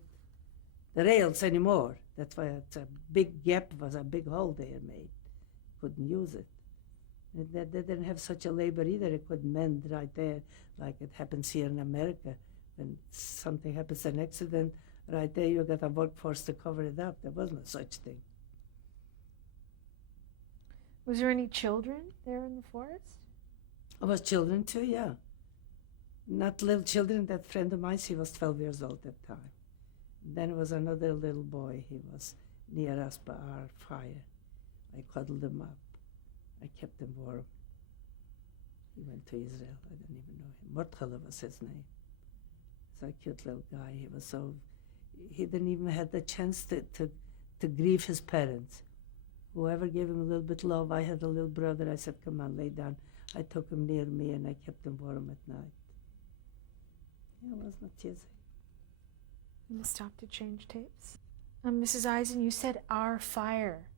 the rails anymore. That's why it's a big gap, was a big hole they had made. Couldn't use it. And they didn't have such a labor either. It could mend right there, like it happens here in America. When something happens, an accident, right there you got a workforce to cover it up. There was no such thing. Was there any children there in the forest? I was children too, yeah. Not little children. That friend of mine, he was 12 years old at that time. Then there was another little boy. He was near us by our fire. I cuddled him up. I kept him warm. He went to Israel. I didn't even know him. Mordechai was his name. He's a cute little guy. He didn't even have the chance to grieve his parents. Whoever gave him a little bit love, I had a little brother. I said, come on, lay down. I took him near me, and I kept him warm at night. Yeah, it was not easy. I'm going to stop to change tapes. Mrs. Eisen, you said our fire.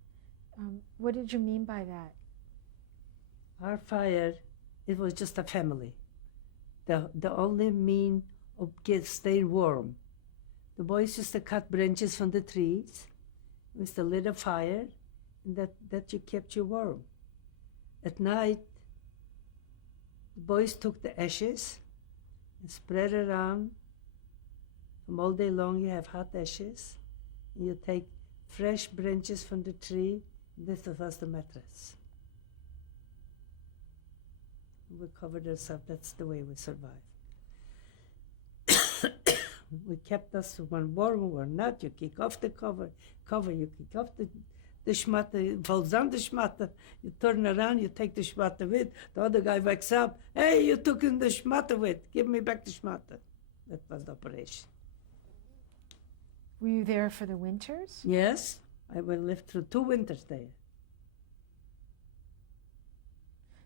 What did you mean by that? Our fire, it was just a family. The only mean of staying warm. The boys used to cut branches from the trees. We used to lit a fire, and that you kept you warm. At night, the boys took the ashes and spread it around. From all day long, you have hot ashes. And you take fresh branches from the tree. This was the mattress. We covered ourselves. That's the way we survived. We kept us when warm or not. You kick off the cover, you kick off the shmata, it falls down the shmata. You turn around, you take the shmata with. The other guy wakes up. Hey, you took in the shmata with. Give me back the shmata. That was the operation. Were you there for the winters? Yes, I lived through 2 winters there.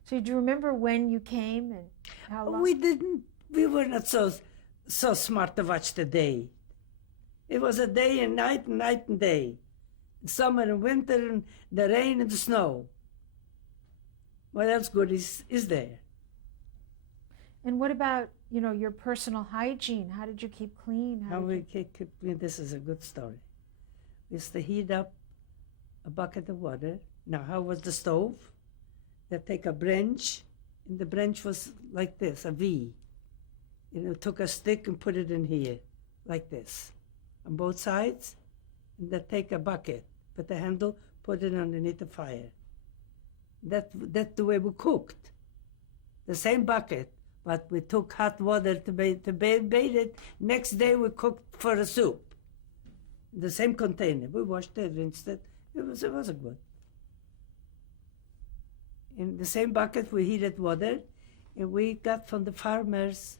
So do you remember when you came and how long? We were not so smart to watch the day. It was a day and night and day. Summer and winter and the rain and the snow. What else good is there? And what about, your personal hygiene? How did you keep clean? Keep clean? This is a good story. We used to heat up a bucket of water. Now, how was the stove? They take a branch, and the branch was like this, a V. Took a stick and put it in here, like this, on both sides. And they take a bucket, put the handle, put it underneath the fire. That's the way we cooked. The same bucket, but we took hot water to bathe it. Next day we cooked for a soup. The same container. We washed it, rinsed it. It was good. In the same bucket we heated water, and we got from the farmers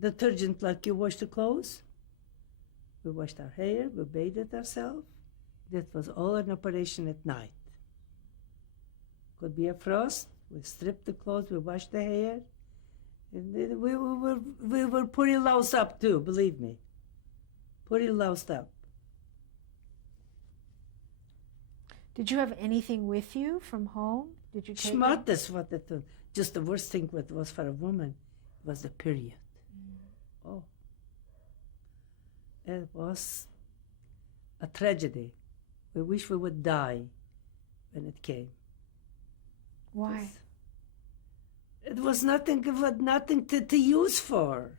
detergent like you wash the clothes. We washed our hair, we bathed ourselves. That was all an operation at night. Could be a frost. We stripped the clothes, we washed the hair. And then we were pretty loused up too, believe me. Pretty loused up. Did you have anything with you from home? Did you take Schmart, that's what it was. Just the worst thing was for a woman was the period. Oh. It was a tragedy. We wish we would die when it came. Why? It was nothing to use for.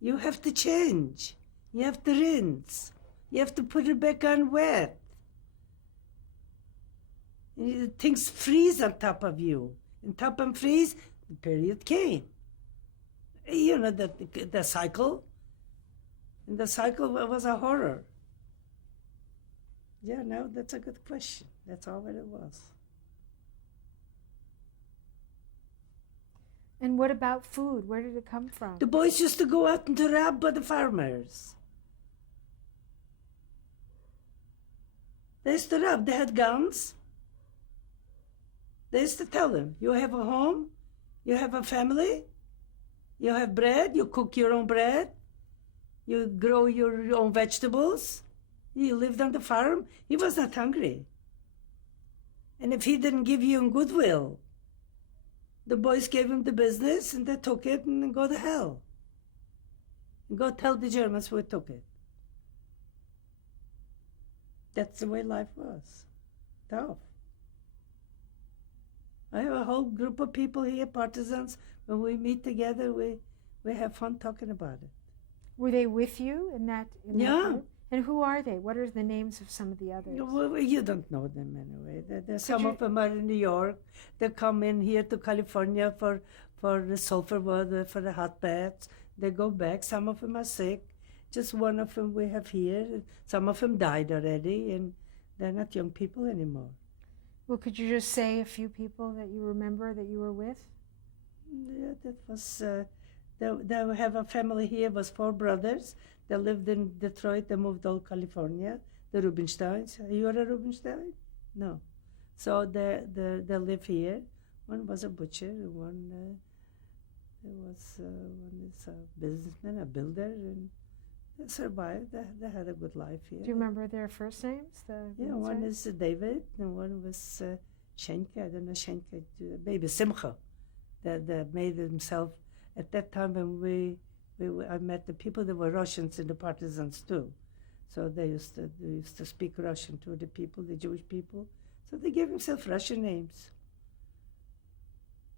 You have to change. You have to rinse. You have to put it back on wet. Things freeze on top of you. And top and freeze, the period came. The cycle. And the cycle was a horror. Yeah, no, that's a good question. That's all what it was. And what about food? Where did it come from? The boys used to go out and to rob by the farmers. They used to rob. They had guns. They used to tell them, you have a home, you have a family, you have bread, you cook your own bread, you grow your own vegetables, you lived on the farm. He was not hungry. And if he didn't give you goodwill, the boys gave him the business and they took it and go to hell. And go tell the Germans we took it. That's the way life was. Tough. I have a whole group of people here, partisans. When we meet together, we have fun talking about it. Were they with you in that group? And who are they? What are the names of some of the others? Well, you don't know them anyway. Some of them are in New York. They come in here to California for the sulfur water, for the hot baths. They go back. Some of them are sick. Just one of them we have here. Some of them died already, and they're not young people anymore. Well, could you just say a few people that you remember that you were with? Yeah, that was... They have a family here. It was 4 brothers. They lived in Detroit. They moved to California. The Rubinsteins. You are a Rubinstein? No. So they live here. One was a butcher. One is a businessman, a builder, and they survived. They had a good life here. Do you remember their first names? One is David, and one was Schenke. I don't know Schenke. Maybe Simcha. That made himself. At that time when I met the people, there were Russians in the partisans too. So they used to speak Russian to the people, the Jewish people. So they gave themselves Russian names.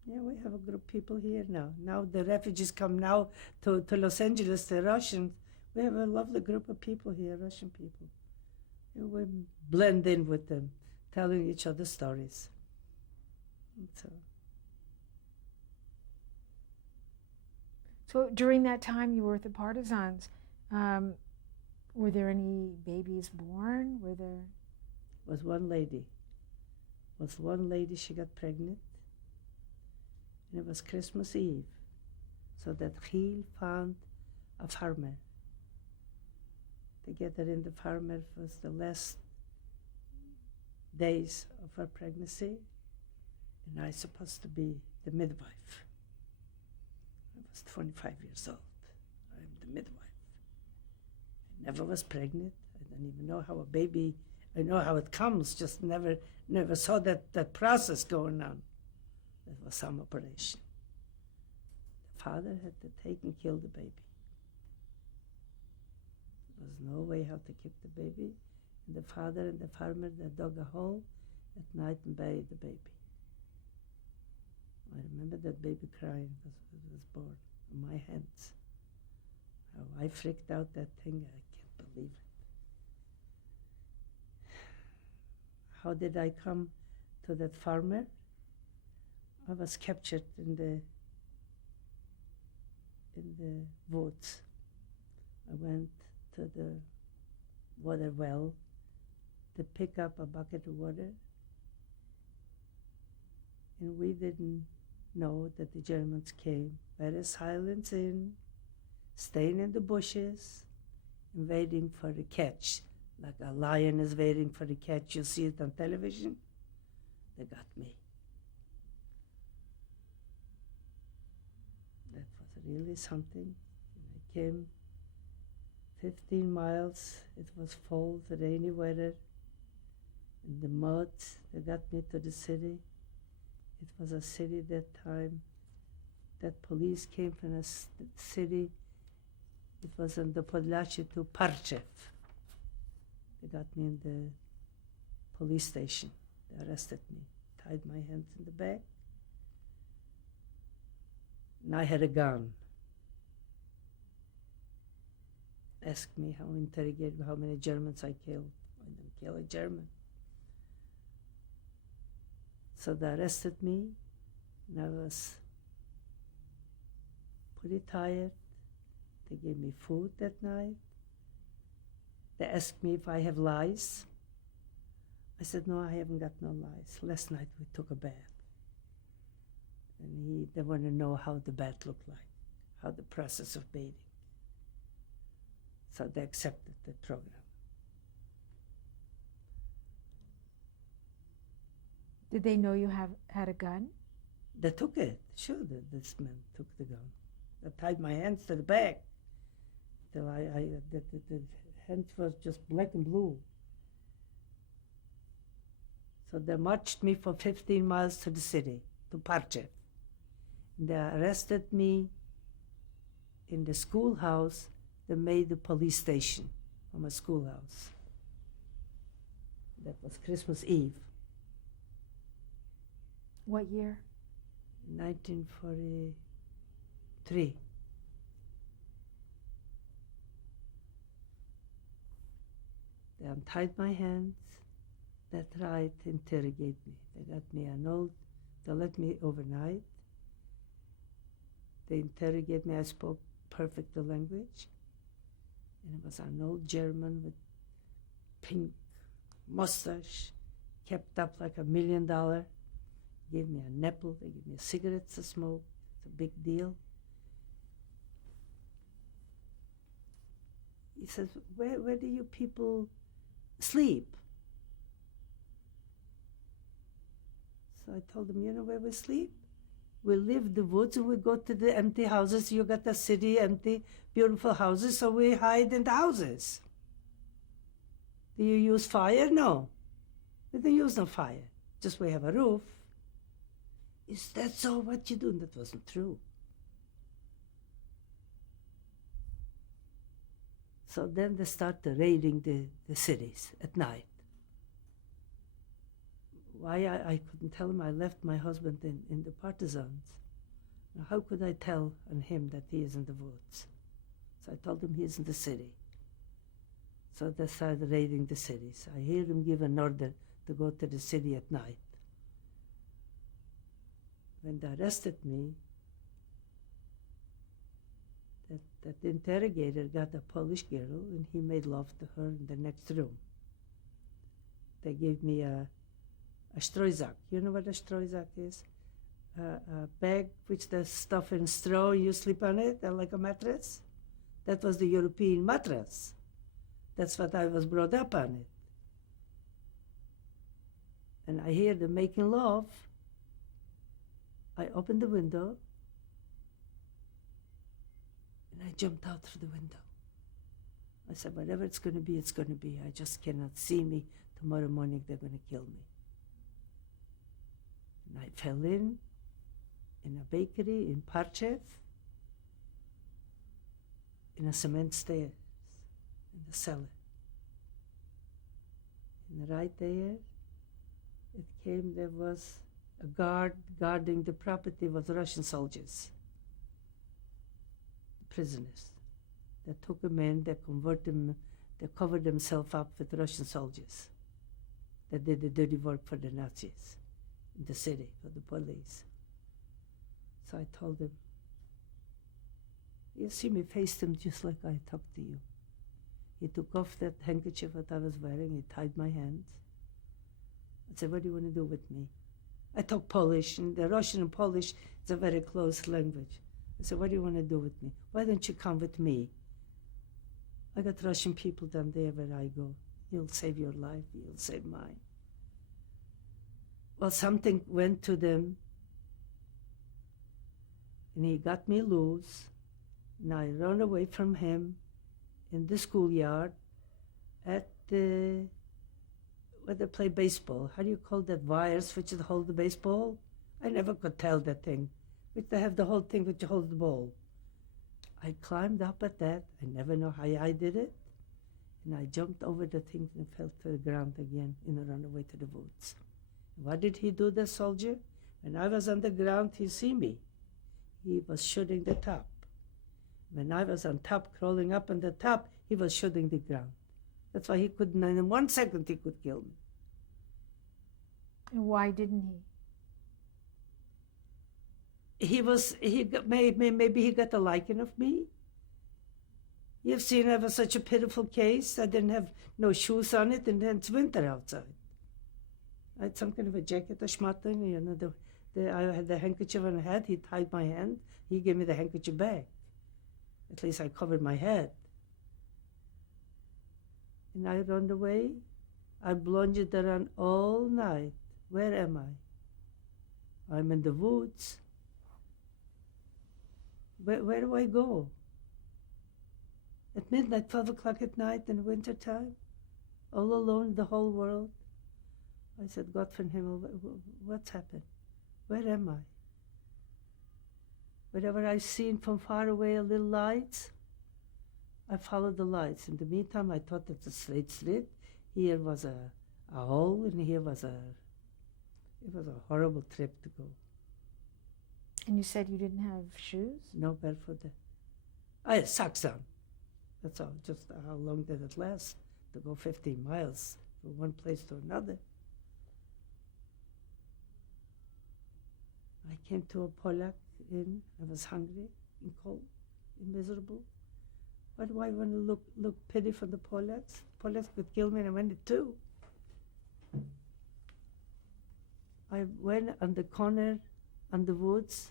Yeah, we have a group of people here now. Now the refugees come now to Los Angeles, the Russians. We have a lovely group of people here, Russian people. And we blend in with them, telling each other stories. So during that time you were with the partisans, were there any babies born? Was one lady, she got pregnant, and it was Christmas Eve, so that he found a farmer. Together in the farmer was the last days of her pregnancy, and I was supposed to be the midwife. I was 25 years old. I'm the midwife. I never was pregnant. I don't even know how a baby, I know how it comes, just never saw that process going on. It was some operation. The father had to take and kill the baby. There was no way how to keep the baby. And the father and the farmer, they dug a hole at night and buried the baby. I remember that baby crying because it was born in my hands. How I freaked out that thing, I can't believe it. How did I come to that farmer? I was captured in the woods. I went to the water well to pick up a bucket of water, and we didn't know that the Germans came. Very silent in, staying in the bushes, and waiting for the catch, like a lion is waiting for the catch. You see it on television. They got me. That was really something. I came 15 miles. It was cold, rainy weather, in the mud. They got me to the city. It was a city that time. That police came from a city. It was on the Podlachi to Parchev. They got me in the police station. They arrested me, tied my hands in the back. And I had a gun. Asked me how many Germans I killed. I didn't kill a German. So they arrested me, and I was pretty tired. They gave me food that night. They asked me if I have lice. I said, no, I haven't got no lice. Last night we took a bath. And they want to know how the bath looked like, how the process of bathing. So they accepted the program. Did they know you had a gun? They took it. Sure, this man took the gun. They tied my hands to the back till the hands was just black and blue. So they marched me for 15 miles to the city, to Parchev. They arrested me in the schoolhouse. They made the police station from a schoolhouse. That was Christmas Eve. What year? 1943. They untied my hands. They tried to interrogate me. They got me they let me overnight. They interrogated me. I spoke perfect the language. And it was an old German with pink mustache, kept up like $1 million. Gave me a nipple, they gave me cigarettes to smoke. It's a big deal. He says, where do you people sleep? So I told him, you know where we sleep? We leave the woods and we go to the empty houses. You got the city, empty, beautiful houses, so we hide in the houses. Do you use fire? No. We don't use no fire. Just we have a roof. Is that so? What you do? That wasn't true. So then they started raiding the cities at night. Why I couldn't tell him I left my husband in the partisans. Now, how could I tell on him that he is in the woods? So I told him he is in the city. So they started raiding the cities. I hear him give an order to go to the city at night. When they arrested me, that interrogator got a Polish girl, and he made love to her in the next room. They gave me a Streuzak. You know what a Streuzak is? A bag which they stuff in straw, you sleep on it, like a mattress. That was the European mattress. That's what I was brought up on it. And I hear them making love. I opened the window, and I jumped out through the window. I said, whatever it's going to be, it's going to be. I just cannot see me. Tomorrow morning, they're going to kill me. And I fell in a bakery in Parchev, in a cement stairs, in the cellar. And right there, It came, there was a guard guarding the property was Russian soldiers, prisoners. They took him in, they covered themselves up with Russian soldiers that did the dirty work for the Nazis in the city, for the police. So I told him, you see me, faced him just like I talked to you. He took off that handkerchief that I was wearing, he tied my hands. I said, what do you want to do with me? I talk Polish, and the Russian and Polish is a very close language. I said, what do you want to do with me? Why don't you come with me? I got Russian people down there where I go. You'll save your life, you'll save mine. Well, something went to them, and he got me loose, and I ran away from him in the schoolyard at the, where they play baseball. How do you call that, wires which hold the baseball? I never could tell that thing. Which they have the whole thing which holds the ball. I climbed up at that. I never know how I did it. And I jumped over the thing and fell to the ground again and ran away to the woods. What did he do, the soldier? When I was on the ground, he see me. He was shooting the top. When I was on top, crawling up on the top, he was shooting the ground. That's why he couldn't, in 1 second, he could kill me. And why didn't he? Maybe he got a liking of me. You've seen I was such a pitiful case. I didn't have no shoes on it, and then it's winter outside. I had some kind of a jacket, a schmattling, you know, I had the handkerchief on my head. He tied my hand. He gave me the handkerchief back. At least I covered my head. And I ran away. I blundered around all night. Where am I? I'm in the woods. Where do I go? At midnight, 12 o'clock at night in winter time, all alone in the whole world. I said, God from Himmel, what's happened? Where am I? Wherever I've seen from far away a little lights, I followed the lights. In the meantime, I thought it's a straight street. Here was a hole, and here was it was a horrible trip to go. And you said you didn't have shoes? No barefoot. I had socks on. That's all. Just how long did it last to go 15 miles from one place to another? I came to a Polak inn. I was hungry and cold and miserable. Why do I want to look pity for the Polacks? Polacks could kill me, and I wanted to. I went on the corner on the woods,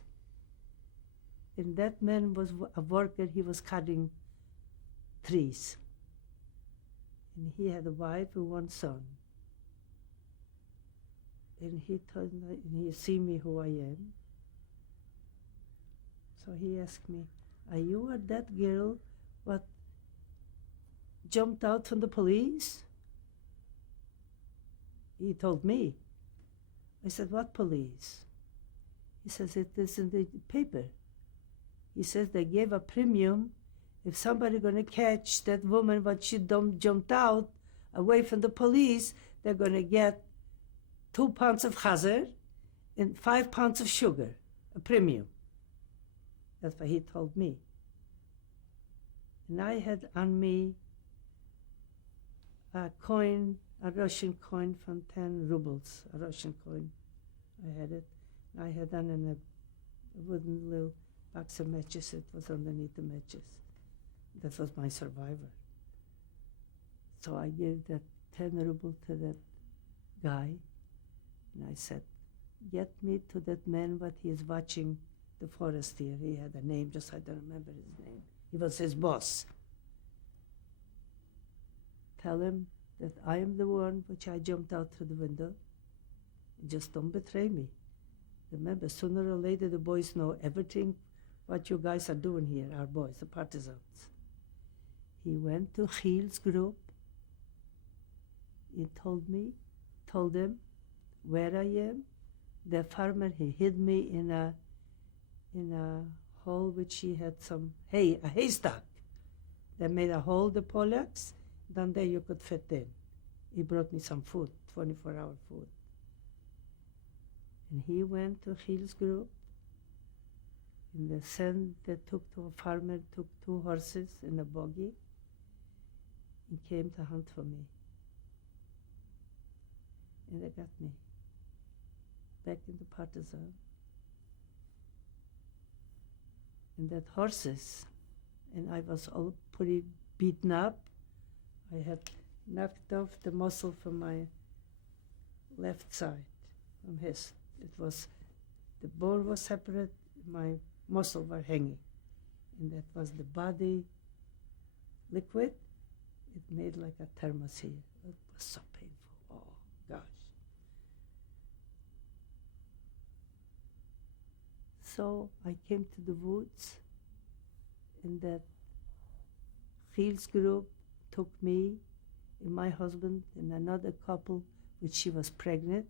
and that man was a worker. He was cutting trees. And he had a wife and one son. And he told me, and he see me who I am. So he asked me, are you that girl what jumped out from the police? He told me. I said, what police? He says, it is in the paper. He says they gave a premium if somebody going to catch that woman what she jumped out away from the police, they're going to get 2 pounds of chazer and 5 pounds of sugar, a premium. That's what he told me. And I had on me a coin, a Russian coin from 10 rubles, a Russian coin. I had it. I had on in a wooden little box of matches. It was underneath the matches. That was my survivor. So I gave that 10 rubles to that guy, and I said, get me to that man what he is watching the forest here. He had a name, just I don't remember his name. He was his boss. Tell him that I am the one which I jumped out through the window. Just don't betray me. Remember, sooner or later the boys know everything what you guys are doing here, our boys, the partisans. He went to Chil's group. He told them where I am. The farmer, he hid me in a hole which he had some hay, a haystack. They made a hole, the Polacks, down there you could fit in. He brought me some food, 24-hour food. And he went to Hill's group. And the son that took to a farmer took 2 horses and a buggy and came to hunt for me. And they got me back in the partisan. And that horses, and I was all pretty beaten up. I had knocked off the muscle from my left side, from his. It was, the bone was separate, my muscle were hanging. And that was the body liquid. It made like a thermos here. It was so painful. Oh, gosh. So I came to the woods, and that Hill's group took me and my husband and another couple, which she was pregnant.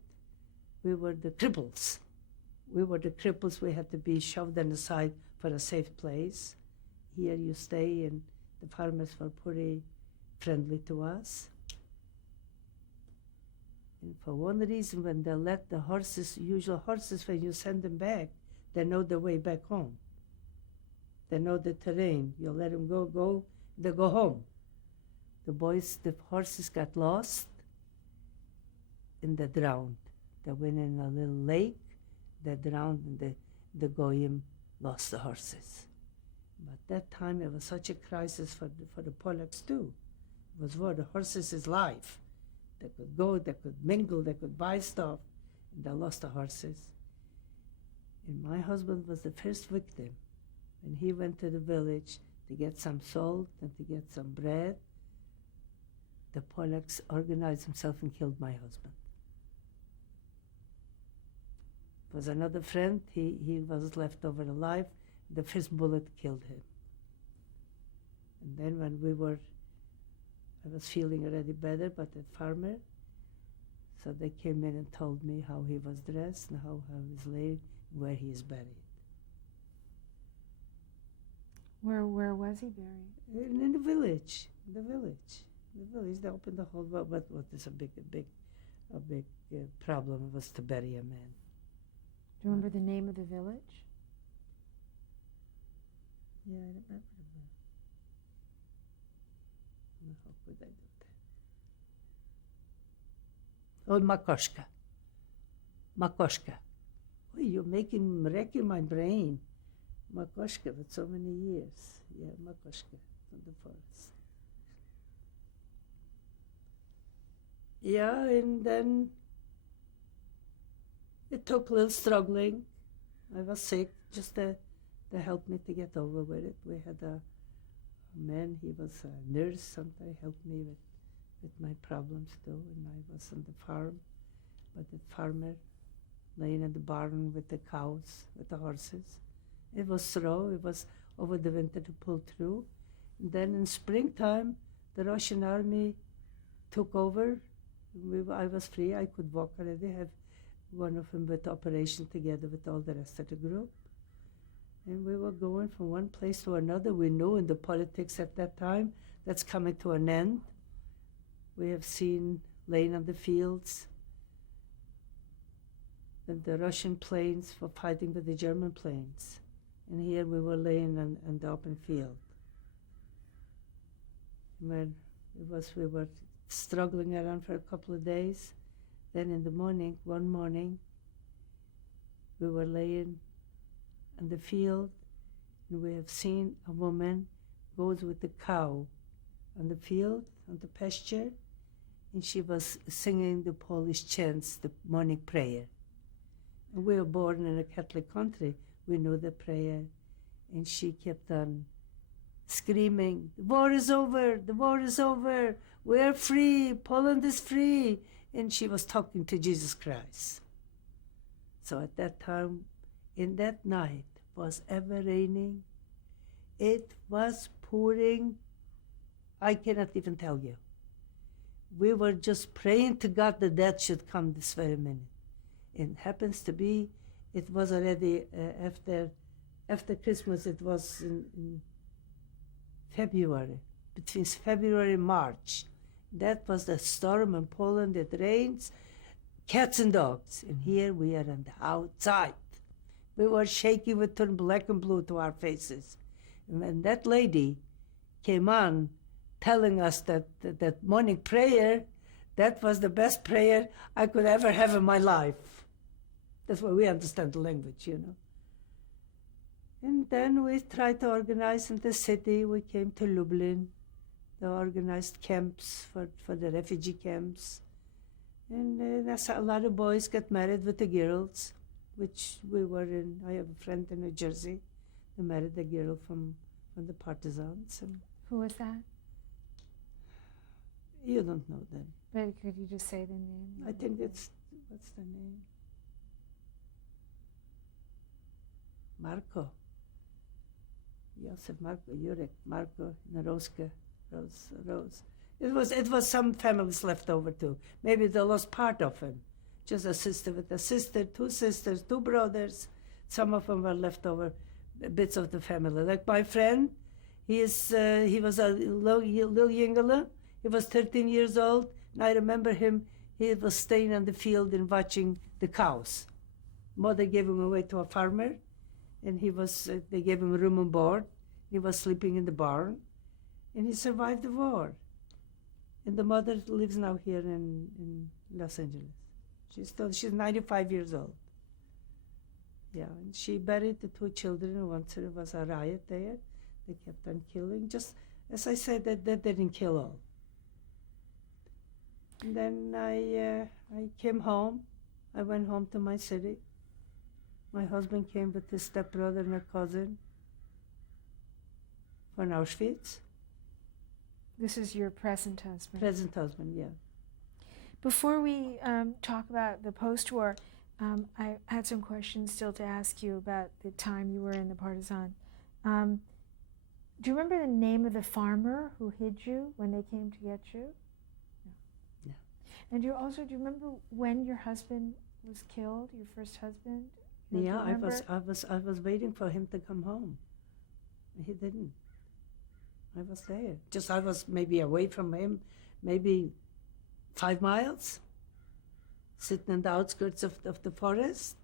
We were the cripples. We were the cripples. We had to be shoved on the side for a safe place. Here you stay, and the farmers were pretty friendly to us. And for one reason, when they let the horses, usual horses, when you send them back, they know the way back home. They know the terrain. You let them go, they go home. The horses got lost, and they drowned. They went in a little lake, they drowned, and the goyim lost the horses. But that time it was such a crisis for the Polacks too. It was for the horses is life. They could go, they could mingle, they could buy stuff, and they lost the horses. And my husband was the first victim. When he went to the village to get some salt and to get some bread, the Polacks organized themselves and killed my husband. It was another friend, he was left over alive. The first bullet killed him. And then when I was feeling already better, but the farmer, so they came in and told me how he was dressed and how he was laid, where he is buried. Where was he buried? In the village. The village. They opened the hole, but what is a big problem was to bury a man. Do you remember the name of the village? Yeah, I remember that. How could I do that? Oh, Makoshka. Oh, you're wrecking my brain. Makoshka, with so many years. Yeah, Makoshka, from the forest. Yeah, and then it took a little struggling. I was sick, just they helped me to get over with it. We had a man, he was a nurse, sometimes helped me with my problems too, and I was on the farm, but the farmer laying in the barn with the cows, with the horses. It was slow, it was over the winter to pull through. And then in springtime, the Russian army took over. I was free, I could walk already, have one of them with operation together with all the rest of the group. And we were going from one place to another. We knew in the politics at that time, that's coming to an end. We have seen laying on the fields, and the Russian planes were fighting with the German planes. And here we were laying on the open field. When we were struggling around for a couple of days. Then in the morning, one morning, we were laying on the field, and we have seen a woman goes with the cow on the field, on the pasture, and she was singing the Polish chants, the morning prayer. And we were born in a Catholic country. We knew the prayer, and she kept on screaming, "The war is over, the war is over, we're free, Poland is free." And she was talking to Jesus Christ. So at that time, in that night, was ever raining. It was pouring. I cannot even tell you. We were just praying to God that that should come this very minute. It happens to be, it was already after Christmas, it was in February, between February and March. That was the storm in Poland. It rains cats and dogs. And here we are on the outside. We were shaking, we turned black and blue to our faces. And when that lady came on telling us that morning prayer, that was the best prayer I could ever have in my life. That's why we understand the language, you know. And then we tried to organize in the city. We came to Lublin. They organized camps for the refugee camps. And a lot of boys got married with the girls, which we were in. I have a friend in New Jersey. They married a girl from the partisans. And Who was that? you don't know them. But could you just say the name? I think it's, what's the name? Marco. Josef Marco, Jurek, Marco, Naroska, Rose. It was some families left over too. Maybe they lost part of him. Just a sister with a sister, two sisters, two brothers. Some of them were left over, bits of the family. Like my friend, he was a little younger. He was 13 years old, and I remember him. He was staying on the field and watching the cows. Mother gave him away to a farmer, and they gave him room and board. He was sleeping in the barn, and he survived the war. And the mother lives now here in Los Angeles. She's 95 years old. Yeah, and she buried the two children. Once there was a riot there. They kept on killing. Just as I said, that didn't kill all. And then I came home. I went home to my city. My husband came with his stepbrother and a cousin from Auschwitz. This is your present husband. Present husband, yeah. Before we talk about the post-war, I had some questions still to ask you about the time you were in the Partisan. Do you remember the name of the farmer who hid you when they came to get you? No. And do you remember when your husband was killed, your first husband? Yeah, I was waiting for him to come home. He didn't. I was there. I was maybe away from him, maybe 5 miles, sitting in the outskirts of the forest.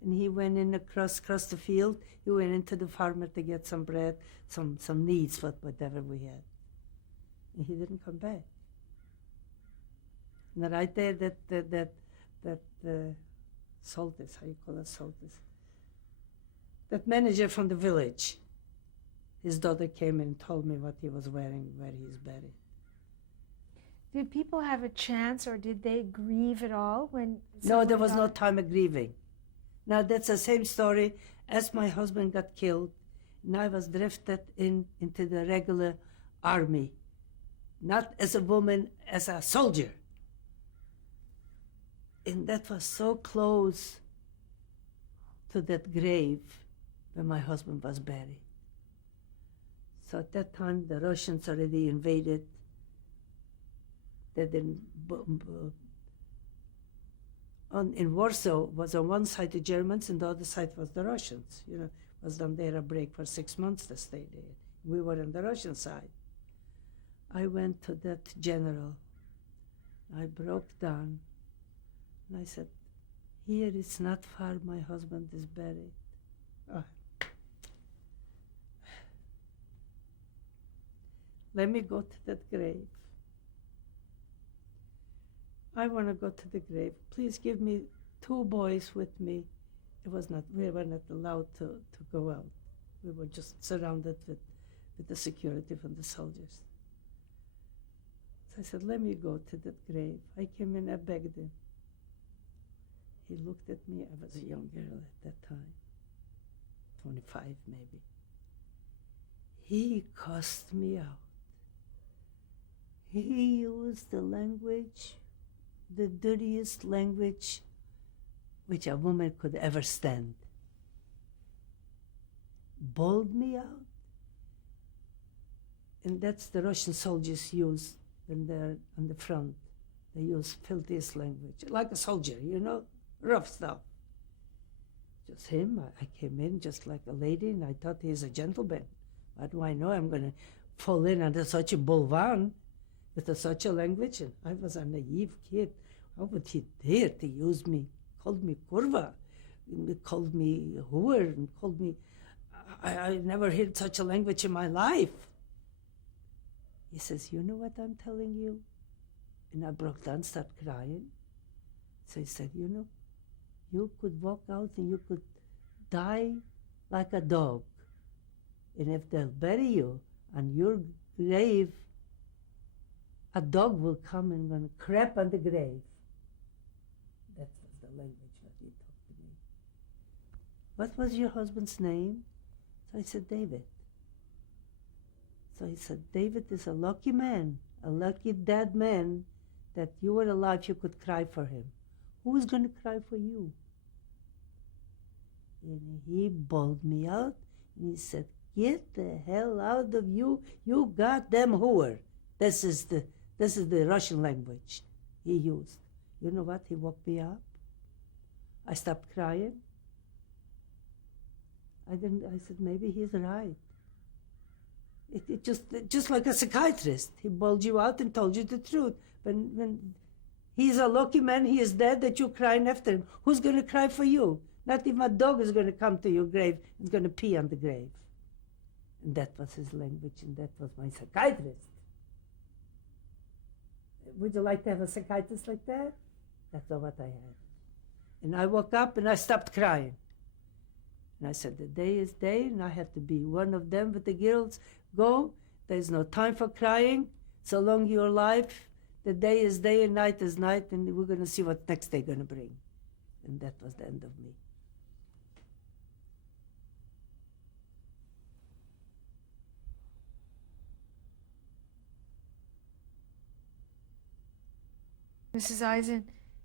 And he went in across the field. He went into the farmer to get some bread, some needs, whatever we had. And he didn't come back. And right there, that Soltis, how you call it, Soltis, that manager from the village, his daughter came and told me what he was wearing, where he's buried. Did people have a chance, or did they grieve at all when? No, there was no time of grieving. Now that's the same story as my husband got killed, and I was drafted into the regular army, not as a woman, as a soldier. And that was so close to that grave where my husband was buried. So at that time, the Russians already invaded. They didn't. In Warsaw was on one side the Germans, and the other side was the Russians. You know, was on there a break for 6 months to stay there. We were on the Russian side. I went to that general. I broke down, and I said, "Here it's not far. My husband is buried." Oh. Let me go to that grave. I want to go to the grave. Please give me 2 boys with me. We were not allowed to go out. We were just surrounded with the security from the soldiers. So I said, let me go to that grave. I came in, I begged him. He looked at me. I was a young girl at that time, 25 maybe. He cussed me out. He used the language, the dirtiest language which a woman could ever stand. Bawled me out. And that's the Russian soldiers use when they're on the front. They use filthiest language, like a soldier, you know, rough stuff. Just him, I came in just like a lady, and I thought he's a gentleman. What do I know? I'm going to fall in under such a bolvan with such a language. And I was a naive kid. How would he dare to use me? Called me kurva, called me whore, and called me... I never heard such a language in my life. He says, you know what I'm telling you? And I broke down, started crying. So he said, you know, you could walk out and you could die like a dog. And if they'll bury you on your grave, a dog will come and gonna crap on the grave. That was the language that he talked to me. What was your husband's name? So I said, David. So he said, David is a lucky man, a lucky dead man, that you were alive, you could cry for him. Who is going to cry for you? And he bawled me out, and he said, get the hell out of you, you goddamn whore. This is the Russian language he used. You know what? He woke me up. I stopped crying. I said, maybe he's right. It just like a psychiatrist. He bawled you out and told you the truth. When he's a lucky man, he is dead, that you're crying after him. Who's going to cry for you? Not even a dog is going to come to your grave and going to pee on the grave. And that was his language, and that was my psychiatrist. Would you like to have a psychiatrist like that? That's not what I had. And I woke up and I stopped crying. And I said, the day is day, and I have to be one of them with the girls. Go, there's no time for crying. So long you're alive, the day is day and night is night, and we're going to see what next day going to bring. And that was the end of me. Mrs. Eisen,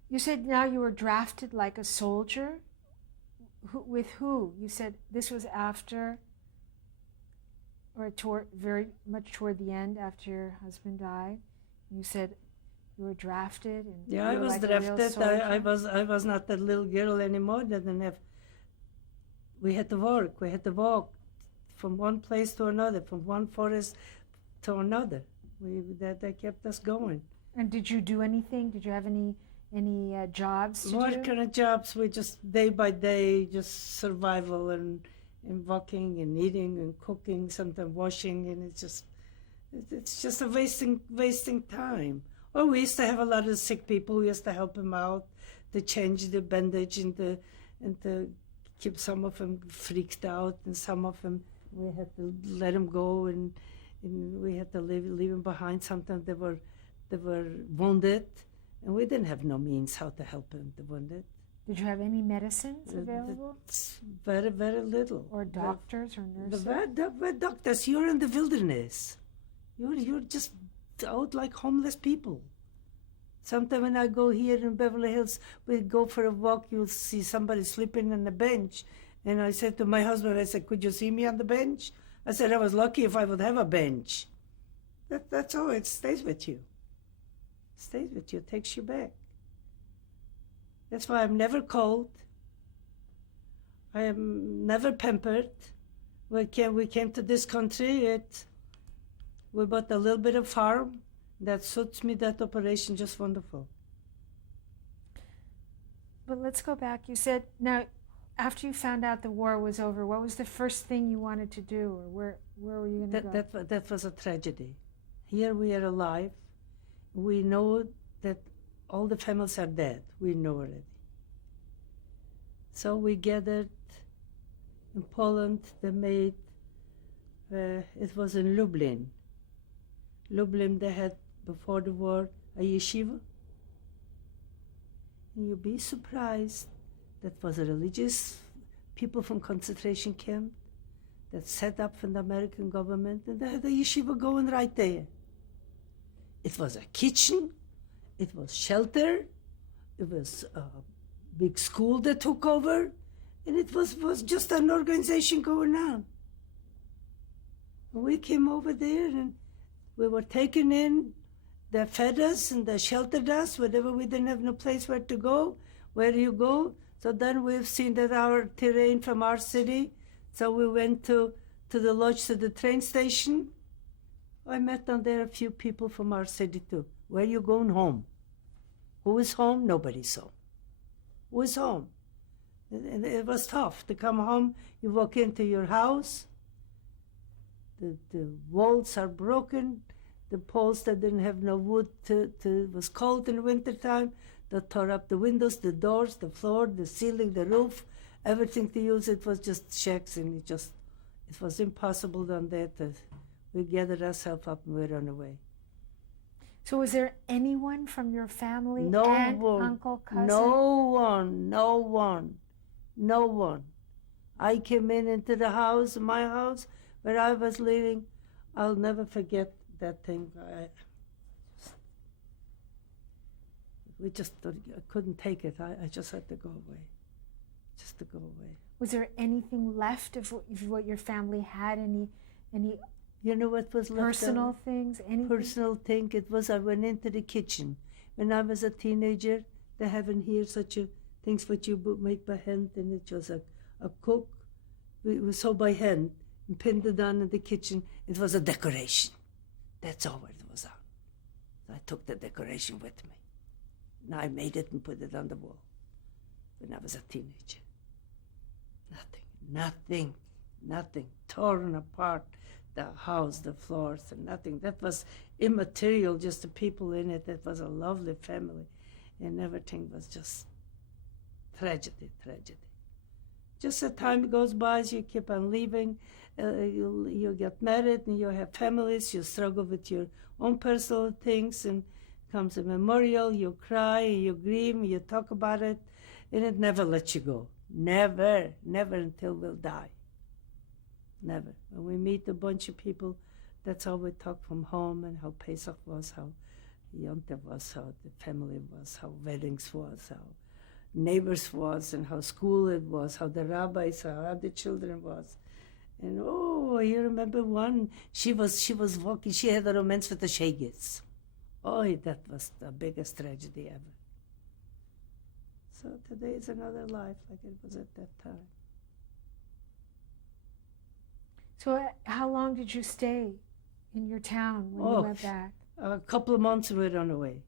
you said now you were drafted like a soldier? With who? You said this was after, or very much toward the end after your husband died. You said you were drafted. And yeah, I was like drafted. I was not that little girl anymore. We had to work. We had to walk from one place to another, from one forest to another. They kept us going. And did you do anything? Did you have any jobs to do? What kind of jobs? We just day by day, just survival and walking and eating and cooking, sometimes washing, and it's just a wasting time. Oh, we used to have a lot of sick people. We used to help them out, to change the bandage and to keep some of them freaked out, and some of them we had to let them go, and we had to leave them behind. Sometimes they were wounded, and we didn't have no means how to help them, the wounded. Did you have any medicines available? Very, very little. Or doctors or nurses? The doctors, you're in the wilderness. You're just out like homeless people. Sometimes when I go here in Beverly Hills, we go for a walk, you'll see somebody sleeping on the bench. And I said to my husband, I said, could you see me on the bench? I said, I was lucky if I would have a bench. That's all, it stays with you. Stays with you, takes you back. That's why I'm never cold. I am never pampered. We came to this country, we bought a little bit of farm. That suits me, that operation, just wonderful. But let's go back. You said, now, after you found out the war was over, what was the first thing you wanted to do, or where were you going to go? That was a tragedy. Here we are alive. We know that all the families are dead. We know already. So we gathered in Poland. They made, it was in Lublin. Lublin, they had, before the war, a yeshiva. And you'd be surprised. That was a religious people from concentration camp that set up from the American government, and they had a yeshiva going right there. It was a kitchen, it was shelter, it was a big school that took over, and it was just an organization going on. And we came over there and we were taken in, they fed us and they sheltered us, whenever we didn't have no place where to go. Where do you go? So then we've seen that our terrain from our city, so we went to the lodge, to the train station. I met down there a few people from our city too. Where you going home? Who is home? Nobody's home. Who is home? And it was tough to come home. You walk into your house, the walls are broken, the poles that didn't have no wood it was cold in the wintertime. They tore up the windows, the doors, the floor, the ceiling, the roof, everything to use. It was just shacks, and it was impossible down there. We gathered ourselves up and we ran away. So was there anyone from your family, No aunt, one, uncle, cousin? No one. I came into the house, my house, where I was living. I'll never forget that thing. I couldn't take it. I just had to go away. Just to go away. Was there anything left of what your family had? Any You know what was left? personal things? Anything? Personal thing. It was I went into the kitchen. When I was a teenager, they haven't here such a things what you make by hand, and it was a cook. It was so by hand and pinned it down in the kitchen. It was a decoration. That's all it was on. So I took the decoration with me. And I made it and put it on the wall when I was a teenager. Nothing. Torn apart. The house, the floors, and nothing. That was immaterial, just the people in it. That was a lovely family. And everything was just tragedy. Just as time goes by, as you keep on leaving, you get married and you have families, you struggle with your own personal things, and comes a memorial, you cry, you grieve, you talk about it, and it never lets you go. Never until we'll die. Never. When we meet a bunch of people, that's how we talk from home, and how Pesach was, how Yontif was, how the family was, how weddings was, how neighbors was, and how school it was, how the rabbis, how the children was. And you remember one, she was walking, she had a romance with the Shagis. That was the biggest tragedy ever. So today is another life like it was at that time. So how long did you stay in your town when you went back? A couple of months we ran away.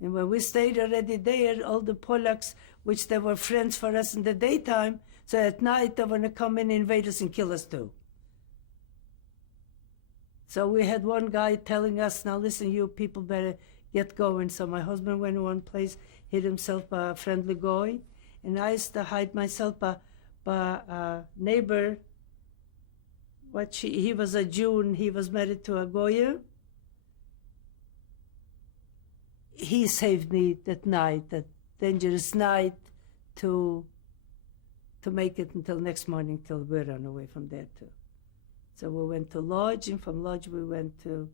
And when we stayed already there, all the Polacks, which they were friends for us in the daytime, so at night they want to come in, invade us and kill us too. So we had one guy telling us, now listen, you people better get going. So my husband went to one place, hid himself by a friendly guy, and I used to hide myself by a neighbor. He was a Jew and he was married to a Goya. He saved me that night, that dangerous night, to make it until next morning, till we ran away from there too. So we went to lodge, and from lodge we went to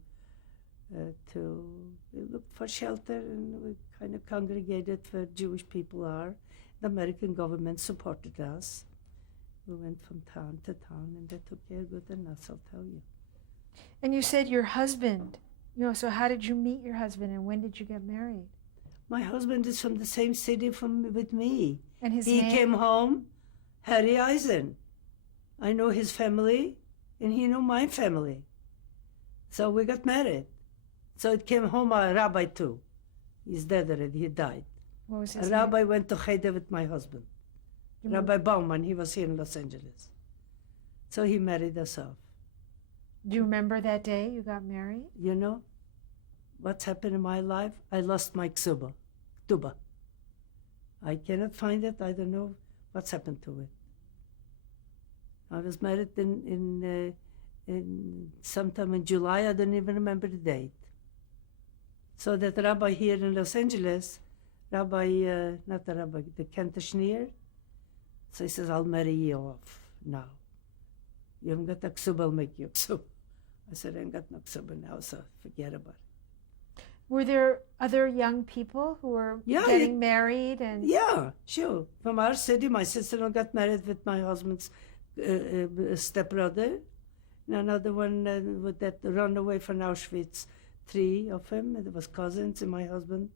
we looked for shelter, and we kind of congregated where Jewish people are. The American government supported us. We went from town to town, and they took care good of us, I'll tell you. And you said your husband, so how did you meet your husband, and when did you get married? My husband is from the same city with me. And he came home, Hilda Eisen. I know his family, and he knew my family. So we got married. So it came home a rabbi too. He's dead already, he died. What was his name? Rabbi went to Cheder with my husband. Rabbi Bauman, he was here in Los Angeles. So he married us off. Do you remember that day you got married? You know, what's happened in my life? I lost my ksuba. I cannot find it. I don't know what's happened to it. I was married in sometime in July. I don't even remember the date. So that rabbi here in Los Angeles, not the rabbi, the Kentashneer, so he says, I'll marry you off now. You haven't got a ksuba, I'll make you a ksuba. I said, I ain't got no ksuba now, so forget about it. Were there other young people who were getting married? Yeah, sure. From our city, my sister got married with my husband's stepbrother. And another one that ran away from Auschwitz, 3 of them. It was cousins and my husband.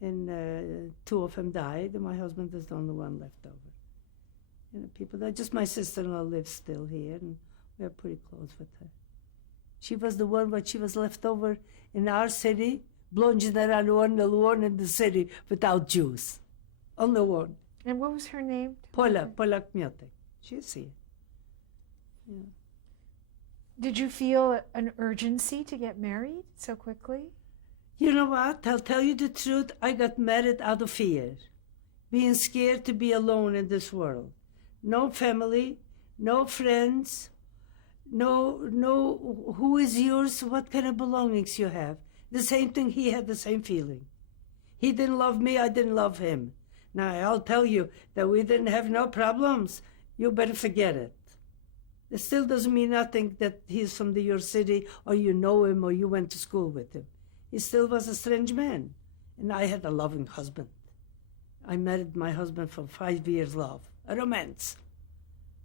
And 2 of them died, and my husband was the only one left over. People that just my sister-in-law lives still here, and we're pretty close with her. She was the one, but she was left over in our city Blonde alone in the city without Jews. Only one. And what was her name? Polak Miotek. She's here. Yeah. Did you feel an urgency to get married so quickly? You know what? I'll tell you the truth. I got married out of fear. Being scared to be alone in this world. No family, no friends, no who is yours, what kind of belongings you have. The same thing, he had the same feeling. He didn't love me, I didn't love him. Now, I'll tell you that we didn't have no problems. You better forget it. It still doesn't mean nothing that he's from your city or you know him or you went to school with him. He still was a strange man. And I had a loving husband. I married my husband for 5 years love, a romance.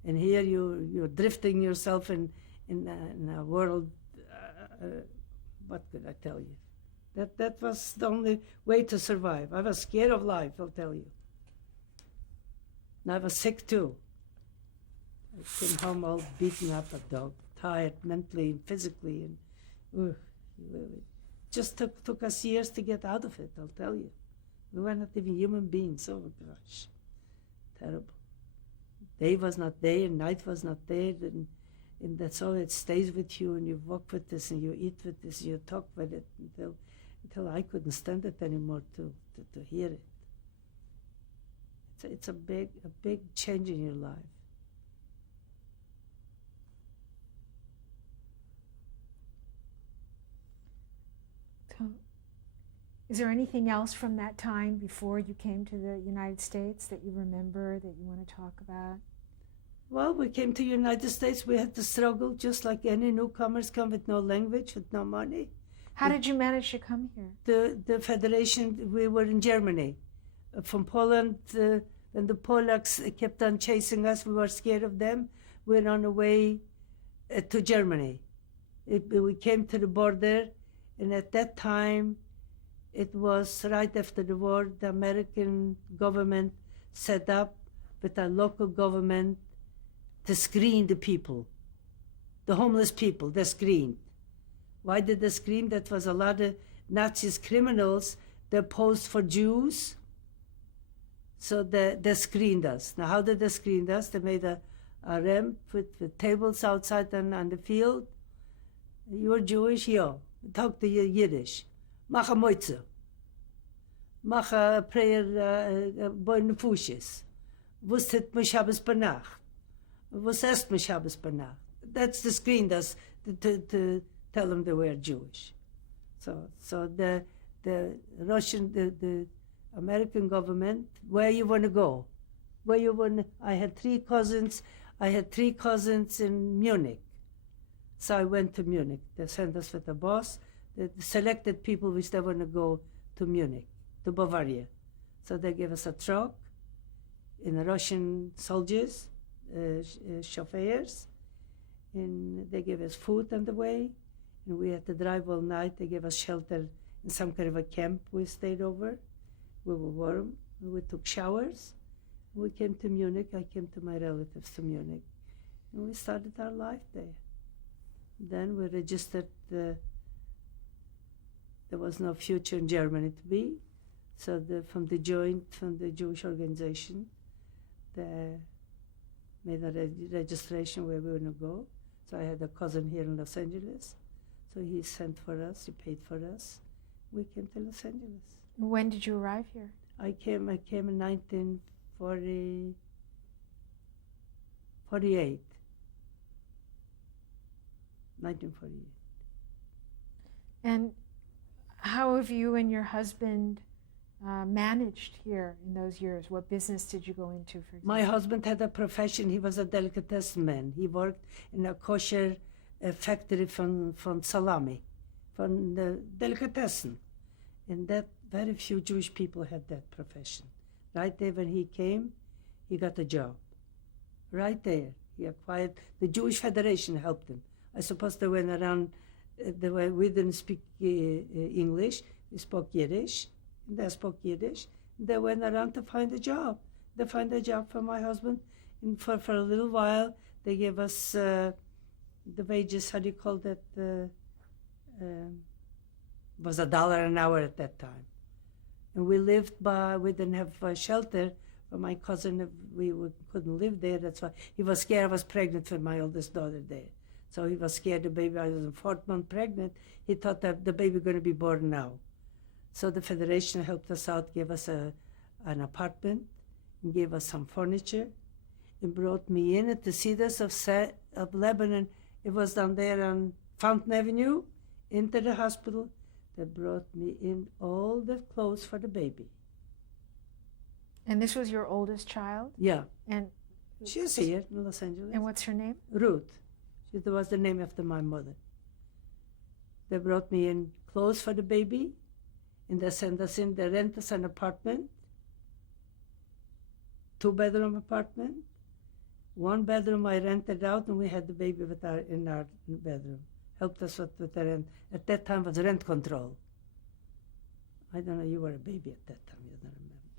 And here you're drifting yourself in a world, what could I tell you? That was the only way to survive. I was scared of life, I'll tell you. And I was sick too. I came home all beaten up, a dog, tired mentally and physically. And it just took us years to get out of it, I'll tell you. We were not even human beings. Oh, gosh. Terrible. Day was not there, and night was not there, and that's all. It stays with you, and you walk with this, and you eat with this, you talk with it, until I couldn't stand it anymore to hear it. It's a big change in your life. So, is there anything else from that time before you came to the United States that you remember that you want to talk about? Well, we came to the United States. We had to struggle just like any newcomers come with no language, with no money. How did you manage to come here? The Federation, we were in Germany. From Poland, when the Polacks kept on chasing us, we were scared of them. We were on the way to Germany. We came to the border, and at that time, it was right after the war, the American government set up with a local government to screen the people, the homeless people, they screened. Why did they screen? That was a lot of Nazis, criminals, they posed for Jews, so they screened us. Now, how did they screen us? They made a ramp with tables outside on the field. You're Jewish? Yeah. Talk to you Yiddish. Mach a moitze. Mach a prayer, boi nefushes. Wus het me Shabbos Banach. Wus est me Shabbos Banach. That's the screen that's to tell them they were Jewish. So the Russian, the American government, where you want to go? Where you want? I had three cousins in Munich. So I went to Munich. They sent us with a bus. They selected people which they want to go to Munich, to Bavaria. So they gave us a truck in Russian soldiers, chauffeurs, and they gave us food on the way. And we had to drive all night. They gave us shelter in some kind of a camp we stayed over. We were warm. We took showers. We came to Munich. I came to my relatives to Munich. And we started our life there. Then we registered. There was no future in Germany to be. So from the Jewish organization, they made a registration where we were going to go. So I had a cousin here in Los Angeles. So he sent for us, he paid for us. We came to Los Angeles. When did you arrive here? I came in 1948. 1948. And how have you and your husband managed here in those years? What business did you go into, for example? My husband had a profession. He was a delicatessen man. He worked in a kosher factory from salami, from the delicatessen. And that very few Jewish people had that profession. Right there when he came, he got a job. Right there, he acquired, the Jewish Federation helped him. I suppose they went around, we didn't speak English, we spoke Yiddish, they spoke Yiddish. They went around to find a job. They found a job for my husband, and for a little while, they gave us the wages, how do you call that, It was $1 an hour at that time. And we didn't have shelter. But my cousin, we couldn't live there. That's why he was scared. I was pregnant with my oldest daughter there. So he was scared the baby, I was in 4th month pregnant. He thought that the baby going to be born now. So the Federation helped us out, gave us an apartment, and gave us some furniture, and brought me in at the Cedars of Lebanon. It was down there on Fountain Avenue, into the hospital. They brought me in all the clothes for the baby. And this was your oldest child? Yeah. And she's here in Los Angeles. And what's her name? Ruth. That was the name after my mother. They brought me in clothes for the baby, and they sent us in. They rent us an apartment, 2-bedroom apartment. 1 bedroom I rented out, and we had the baby in our bedroom. Helped us with the rent. At that time was rent control. I don't know, you were a baby at that time, you don't remember.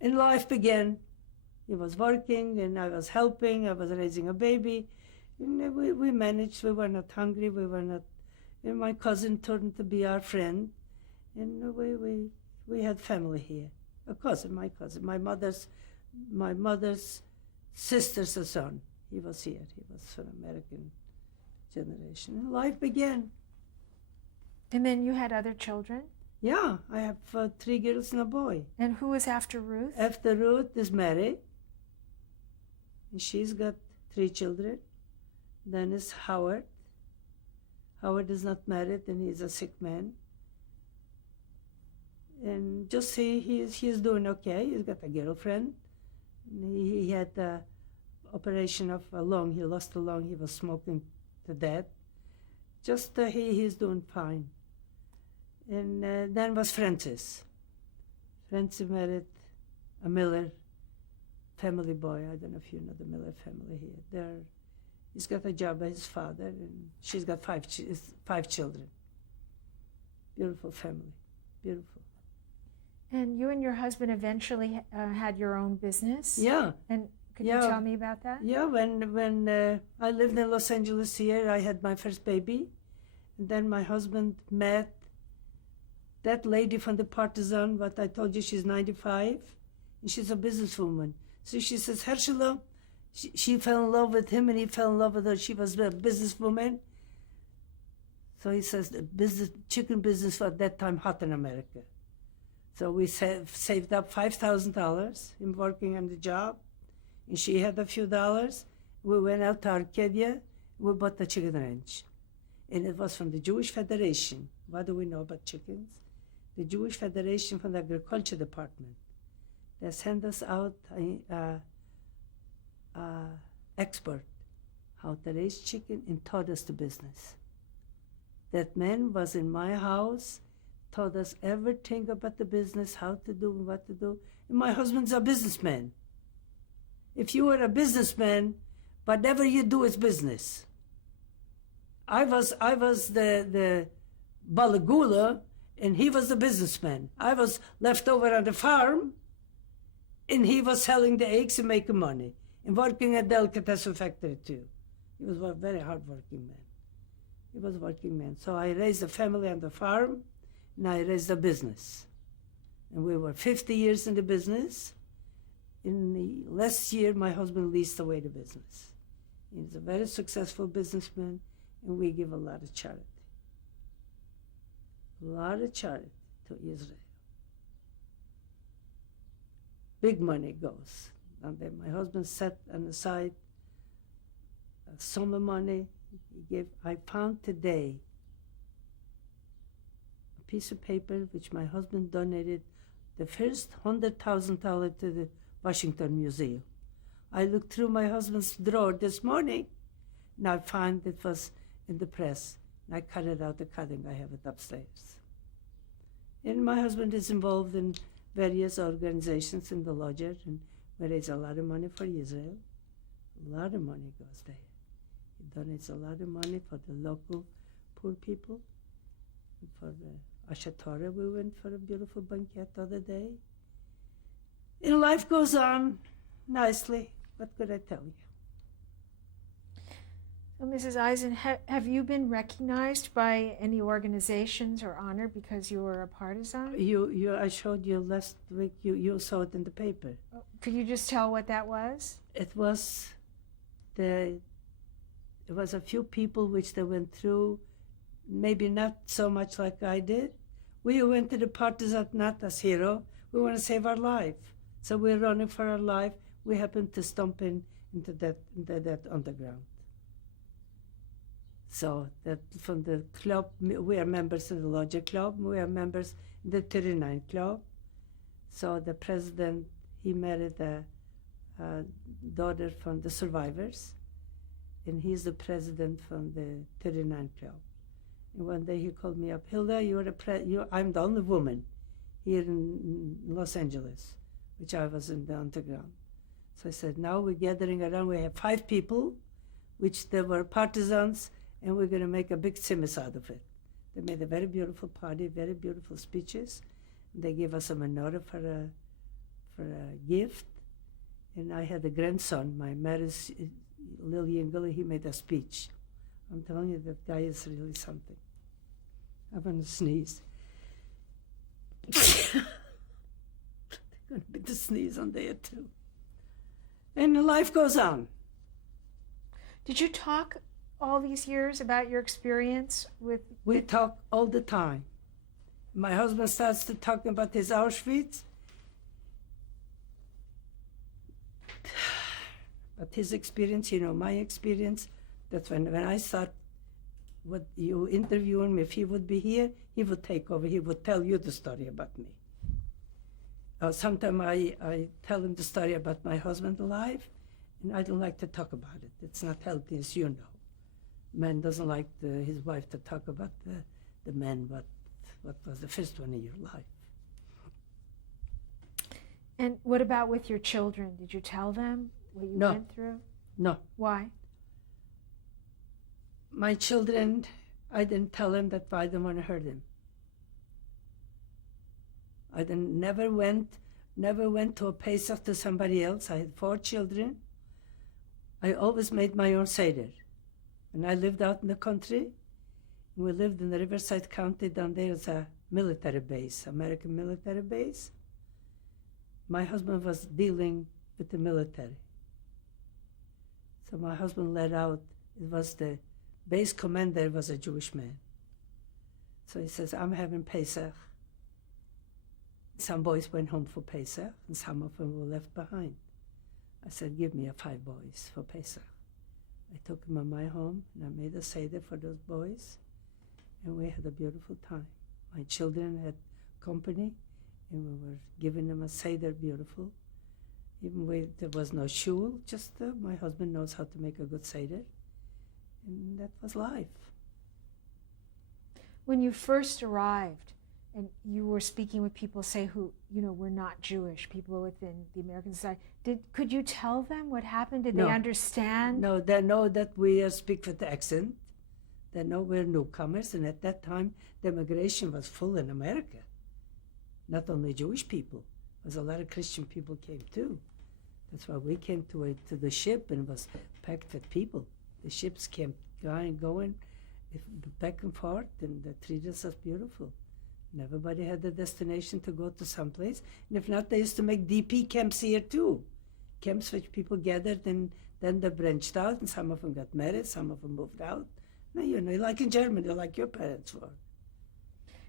And life began. He was working, and I was helping. I was raising a baby. And we managed. We were not hungry. We were not. And my cousin turned to be our friend, and we had family here. A cousin, my mother's sister's son. He was here. He was from American generation. And life began. And then you had other children? Yeah, I have 3 girls and a boy. And who was after Ruth? After Ruth is married, and she's got 3 children. Then is Howard. Howard is not married, and he's a sick man. And just see, he's doing okay. He's got a girlfriend. He had an operation of a lung. He lost a lung. He was smoking to death. Just he's doing fine. And then was Francis. Francis married a Miller family boy. I don't know if you know the Miller family here. He's got a job by his father, and she's got 5 children. Beautiful family, beautiful. And you and your husband eventually had your own business? Yeah. And could you tell me about that? Yeah, when I lived in Los Angeles here, I had my first baby. And then my husband met that lady from the Partizan, what I told you, she's 95, and she's a businesswoman. So she says, Herschela, she fell in love with him, and he fell in love with her. She was a businesswoman. So he says, the chicken business was at that time hot in America. So we saved up $5,000 in working on the job, and she had a few dollars. We went out to Arcadia. We bought the chicken ranch, and it was from the Jewish Federation. What do we know about chickens? The Jewish Federation from the Agriculture Department. They sent us out expert how to raise chicken and taught us the business. That man was in my house, taught us everything about the business, how to do and what to do. And my husband's a businessman. If you are a businessman, whatever you do is business. I was the balagula, and he was the businessman. I was left over on the farm, and he was selling the eggs and making money, and working at the delicatessen factory too. He was a very hard-working man. He was a working man. So I raised a family on the farm, and I raised a business. And we were 50 years in the business. In the last year, my husband leased away the business. He's a very successful businessman, and we give a lot of charity. A lot of charity to Israel. Big money goes. And then my husband set aside a sum of money. I found today a piece of paper which my husband donated, the first $100,000 to the Washington Museum. I looked through my husband's drawer this morning, and I found it was in the press. And I cut it out, the cutting. I have it upstairs. And my husband is involved in various organizations in the lodger, and we raise a lot of money for Israel. A lot of money goes there. He donates a lot of money for the local poor people. And for the Ashatora, we went for a beautiful banquet the other day. And life goes on nicely. What could I tell you? So, Mrs. Eisen, have you been recognized by any organizations or honored because you were a partisan? I showed you last week. You saw it in the paper. Could you just tell what that was? It was a few people which they went through, maybe not so much like I did. We went to the partisan not as hero. We want to save our life. So we're running for our life. We happened to stump into that underground. So that from the club, we are members of the Lodge Club. We are members in the 39 Club. So the president, he married a daughter from the survivors, and he's the president from the 39 Club. And one day he called me up, Hilda, I'm the only woman here in Los Angeles, which I was in the underground. So I said, now we're gathering around. We have 5 people, which they were partisans, and we're going to make a big simus out of it. They made a very beautiful party, very beautiful speeches. And they gave us a menorah for a gift. And I had a grandson, my marriage, Lil Yingli, he made a speech. I'm telling you, that guy is really something. I'm going to sneeze. There's going to be the sneeze on there too. And life goes on. Did you talk all these years about your experience with... We talk all the time. My husband starts to talk about his Auschwitz. But his experience, my experience, that's when I thought, what you interview him, if he would be here, he would take over. He would tell you the story about me. Sometimes I tell him the story about my husband alive, and I don't like to talk about it. It's not healthy, as you know. Man doesn't like his wife to talk about the man, what was the first one in your life. And what about with your children? Did you tell them what you went through? No. Why? My children, I didn't tell them that I didn't want to hurt them. I never went to a Pesach to somebody else. I had 4 children. I always made my own Seder. And I lived out in the country. We lived in the Riverside County. Down there is a military base, American military base. My husband was dealing with the military. So my husband let out, it was the base commander was a Jewish man. So he says, I'm having Pesach. Some boys went home for Pesach, and some of them were left behind. I said, give me 5 boys for Pesach. I took them in my home, and I made a Seder for those boys, and we had a beautiful time. My children had company, and we were giving them a Seder beautiful. Even when there was no shul, just my husband knows how to make a good Seder, and that was life. When you first arrived, and you were speaking with people, say, who were not Jewish, people within the American society, could you tell them what happened? Did they understand? No, they know that we speak with the accent. They know we're newcomers, and at that time, the immigration was full in America. Not only Jewish people, there was a lot of Christian people came too. That's why we came to the ship, and it was packed with people. The ships came going back and forth, and they treated us beautiful. And everybody had a destination to go to someplace. And if not, they used to make DP camps here too. Camps which people gathered, and then they branched out, and some of them got married, some of them moved out. Now, like in Germany, like your parents were.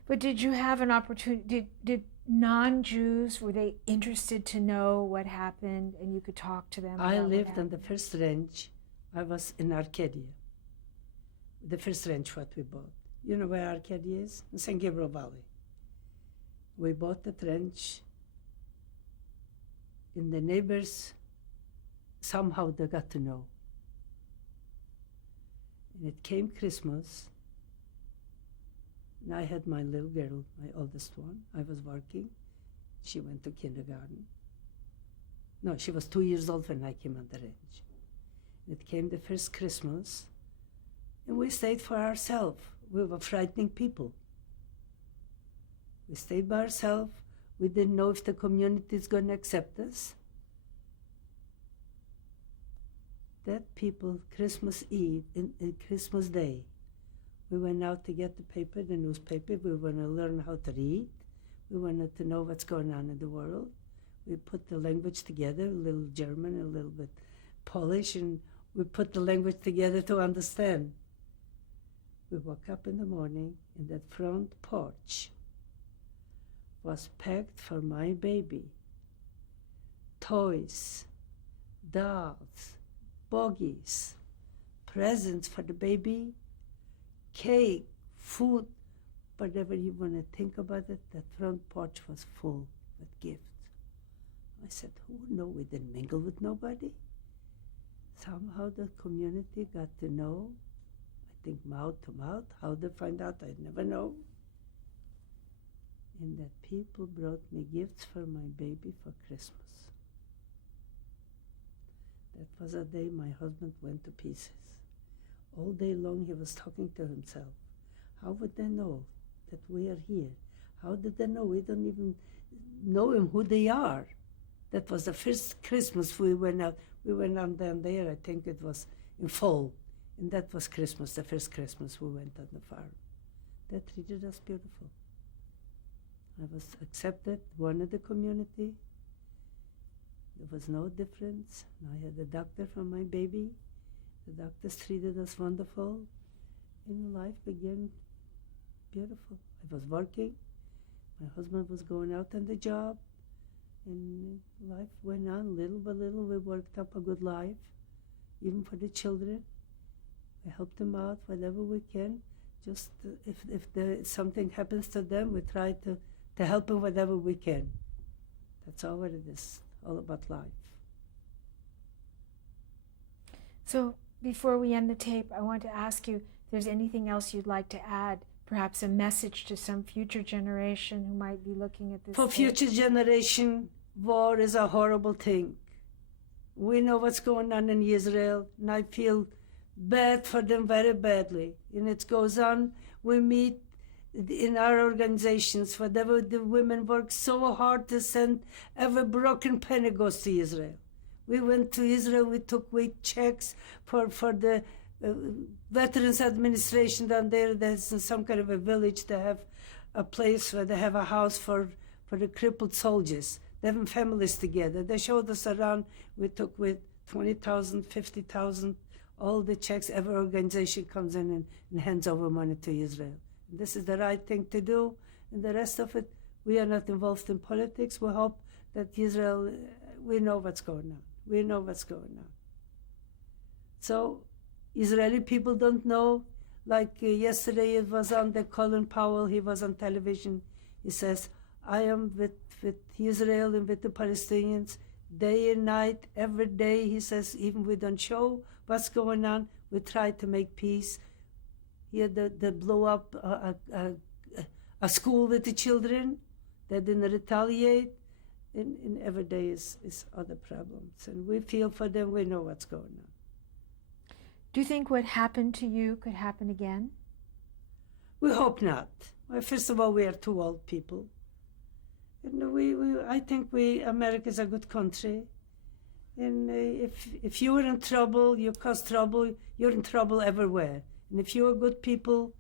But did you have an opportunity, did non-Jews, were they interested to know what happened, and you could talk to them? I lived on the first ranch. I was in Arcadia, the first ranch what we bought. You know where Arcadia is? In San Gabriel Valley. We bought that ranch, and the neighbors, somehow they got to know. And it came Christmas, and I had my little girl, my oldest one. I was working. She went to kindergarten. No, she was 2 years old when I came on the ranch. It came the first Christmas, and we stayed for ourselves. We were frightening people. We stayed by ourselves. We didn't know if the community is going to accept us. that people, Christmas Eve, in Christmas Day, we went out to get the paper, the newspaper. We want to learn how to read. We wanted to know what's going on in the world. We put the language together, a little German, a little bit Polish, and we put the language together to understand. We woke up in the morning, and that front porch was packed for my baby. Toys, dolls, buggies, presents for the baby, cake, food, whatever you want to think about it, that front porch was full with gifts. I said, oh no, we didn't mingle with nobody. Somehow the community got to know, I think mouth to mouth, how they find out, I never know. And that people brought me gifts for my baby for Christmas. That was a day my husband went to pieces. All day long he was talking to himself. How would they know that we are here? How did they know? We don't even know him who they are. That was the first Christmas we went out. We went on down there, I think it was in fall. And that was Christmas, the first Christmas we went on the farm. They treated us beautiful. I was accepted, one of the community. There was no difference. I had a doctor for my baby. The doctors treated us wonderful. And life began beautiful. I was working. My husband was going out on the job. And life went on little by little. We worked up a good life, even for the children. We helped them out whatever we can. Just if something happens to them, we try to help them whatever we can. That's all it is, all about life. So before we end the tape, I want to ask you if there's anything else you'd like to add, perhaps a message to some future generation who might be looking at this. For future generation, war is a horrible thing. We know what's going on in Israel, and I feel bad for them very badly. And it goes on. We meet in our organizations, whatever the women work so hard to send, every broken penny goes to Israel. We went to Israel, we took weight checks for the Veterans Administration down there. There's some kind of a village. They have a place where they have a house for the crippled soldiers. They have families together. They showed us around. We took with 20,000, 50,000, all the checks. Every organization comes in and hands over money to Israel. And this is the right thing to do. And the rest of it, we are not involved in politics. We hope that Israel, we know what's going on. We know what's going on. So Israeli people don't know. Like yesterday it was on the Colin Powell, he was on television. He says, I am with Israel and with the Palestinians day and night, every day. He says, even we don't show what's going on, we try to make peace. Here they blow up a school with the children. They didn't retaliate. And every day is other problems. And we feel for them, we know what's going on. Do you think what happened to you could happen again? We hope not. Well, first of all, we are two old people. And I think America is a good country. And if you are in trouble, you cause trouble, you're in trouble everywhere. And if you are good people,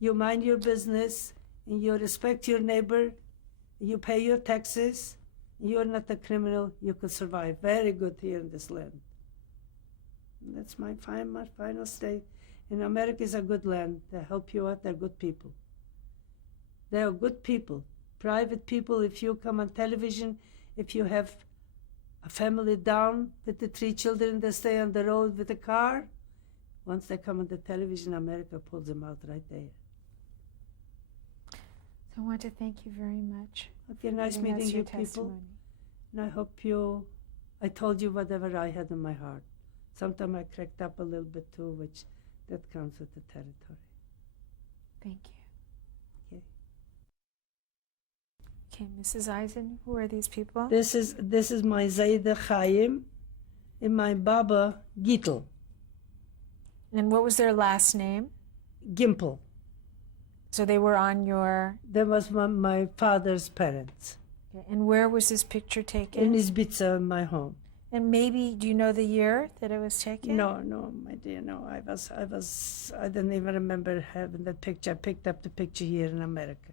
you mind your business, and you respect your neighbor, you pay your taxes, you're not a criminal, you could survive very good here in this land. And that's my final state. And America is a good land. They help you out, they're good people. They are good people. Private people, if you come on television, if you have a family down with the 3 children, they stay on the road with a car, once they come on the television, America pulls them out right there. So I want to thank you very much. Okay, nice meeting you people. And I hope I told you whatever I had in my heart. Sometimes I cracked up a little bit too, which that comes with the territory. Thank you. Okay, Mrs. Eisen, who are these people? This is my Zayda Chaim and my Baba Gittel. And what was their last name? Gimple. So they were on your... That was my father's parents. Okay. And where was this picture taken? In Izbitza, my home. And maybe, do you know the year that it was taken? No, my dear, no. I didn't even remember having that picture. I picked up the picture here in America.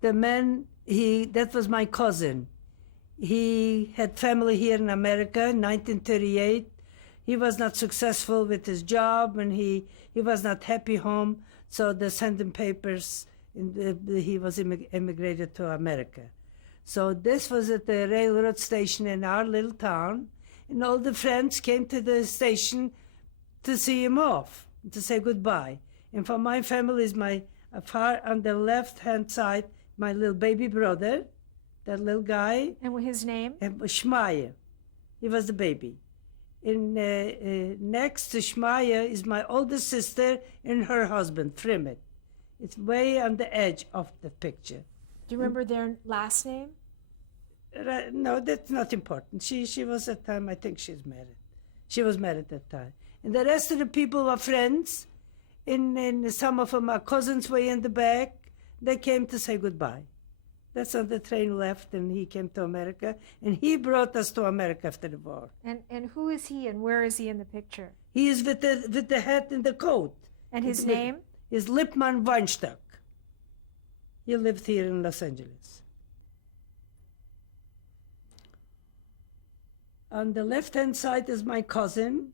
The man, that was my cousin. He had family here in America in 1938. He was not successful with his job, and he was not happy home, so they sent him papers, and he was immigrated to America. So this was at the railroad station in our little town, and all the friends came to the station to see him off, to say goodbye. And for my family is my far on the left-hand side, my little baby brother, that little guy. And his name? Shmaya. He was the baby. And next to Shmaya is my oldest sister and her husband, Frimet. It's way on the edge of the picture. Do you remember their last name? No, that's not important. She was at the time, I think she's married. She was married at that time. And the rest of the people were friends. And some of them are cousins way in the back. They came to say goodbye. That's when the train left, and he came to America. And he brought us to America after the war. And who is he, and where is he in the picture? He is with the hat and the coat. And his name? Is Lipman Weinstock. He lived here in Los Angeles. On the left-hand side is my cousin.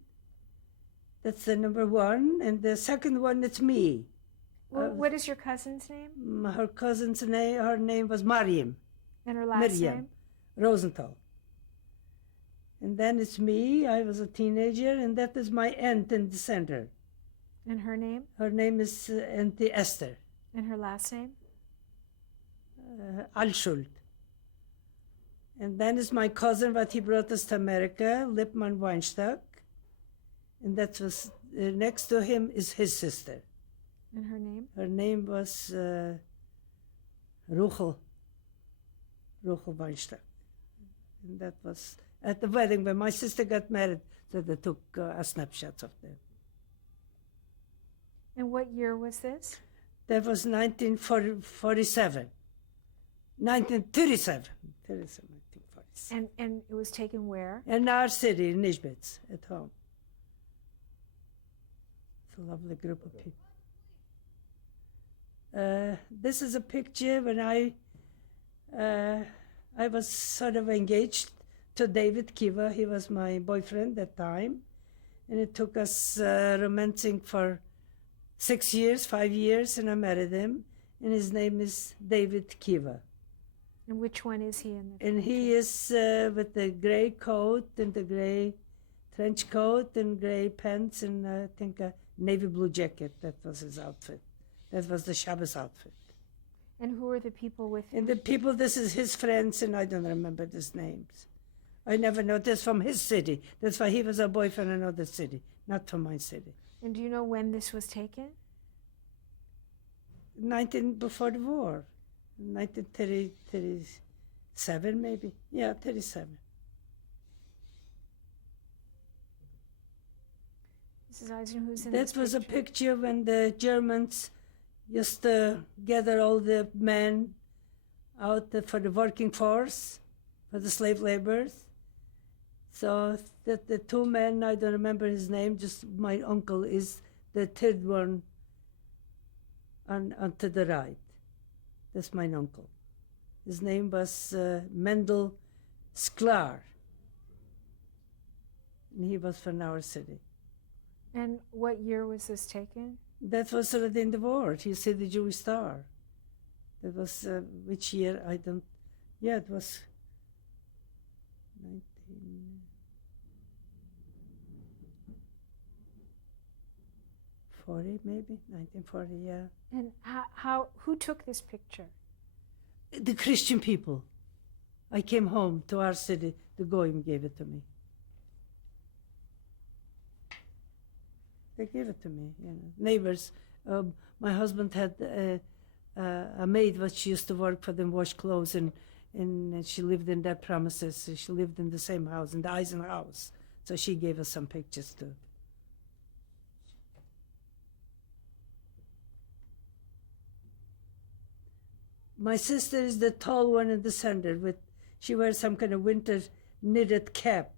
That's the number one. And the second one, it's me. Well, what is your cousin's name? Her cousin's name, her name was Mariam. And her last name? Rosenthal. And then it's me. I was a teenager, and that is my aunt in the center. And her name? Her name is Auntie Esther. And her last name? Alschuld. And then is my cousin, what he brought us to America, Lipman Weinstock. And that was, next to him is his sister. And her name? Her name was Ruchel Weinstock. And that was at the wedding when my sister got married, so they took a snapshot of them. And what year was this? That was 1947. 1937. 1947. And it was taken where? In our city, in Nisbets, at home. It's a lovely group of people. This is a picture when I was sort of engaged to David Kiva. He was my boyfriend at the time. And it took us romancing for 6 years, 5 years, and I married him. And his name is David Kiva. And which one is he in the And he is with the gray coat and the gray trench coat and gray pants and I think a navy blue jacket. That was his outfit. That was the Shabbos outfit. And who are the people with him? And the people, this is his friends, and I don't remember these names. I never noticed from his city. That's why he was a boyfriend in another city, not from my city. And do you know when this was taken? Before the war. 1937 maybe. Yeah, 37. Mrs. Eisen, who's in That was a picture when the Germans used to gather all the men out for the working force, for the slave laborers. So that the two men, I don't remember his name, just my uncle is the third one on to the right. That's my uncle. His name was Mendel Sklar. And he was from our city. And what year was this taken? That was already in the war. You see the Jewish Star. That was, which year? I don't, yeah, it was 1940 maybe, 1940, yeah. And who took this picture? The Christian people. I came home to our city, the Goyim gave it to me. They gave it to me, you know. Neighbors. My husband had a maid, but she used to work for them, wash clothes, and she lived in their premises. She lived in the same house, in the Eisen house. So she gave us some pictures too. My sister is the tall one in the center. She wears some kind of winter knitted cap.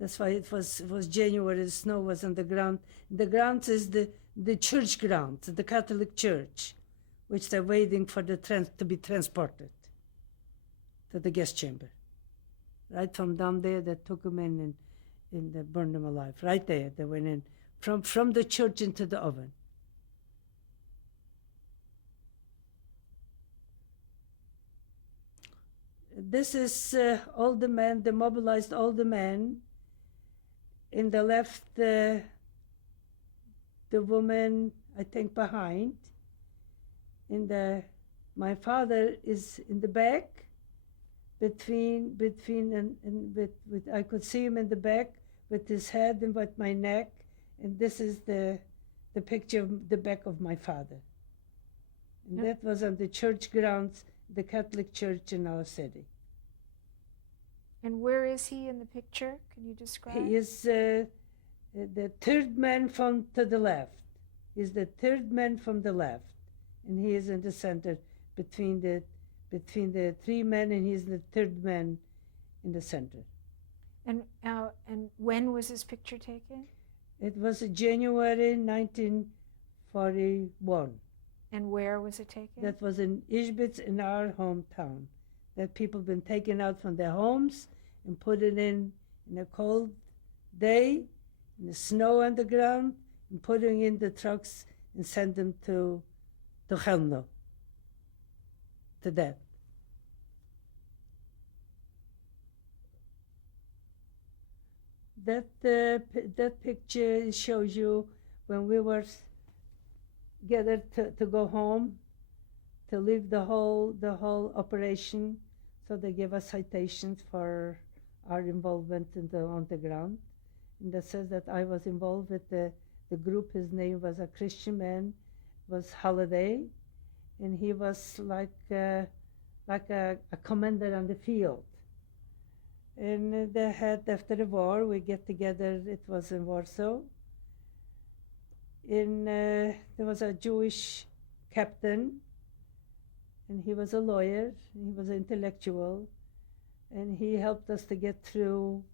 That's why it was January. The snow was on the ground. The grounds is the church grounds, the Catholic Church, which they're waiting for to be transported to the guest chamber. Right from down there, they took them in and they burned them alive. Right there, they went in from the church into the oven. This is all the men, they mobilized all the men. In the left, the woman, I think, behind. My father is in the back, between and I could see him in the back with his head and with my neck, and this is the picture of the back of my father. And that was on the church grounds, the Catholic Church in our city. And where is he in the picture? Can you describe? He is the third man from to the left. He's the third man from the left, and he is in the center between the three men, and he's the third man in the center. And when was this picture taken? It was January 1941. And where was it taken? That was in Ishbitz, in our hometown. That people been taken out from their homes and put it in a cold day, in the snow on the ground, and putting in the trucks and send them to Chelmno, to death. That picture shows you when we were gathered to go home, to leave the whole operation. So they gave us citations for our involvement on the ground. And that says that I was involved with the group. His name was a Christian man, was Holiday, and he was like a commander on the field. And they had, after the war, we get together, it was in Warsaw. There was a Jewish captain, and he was a lawyer, and he was an intellectual, and he helped us to get through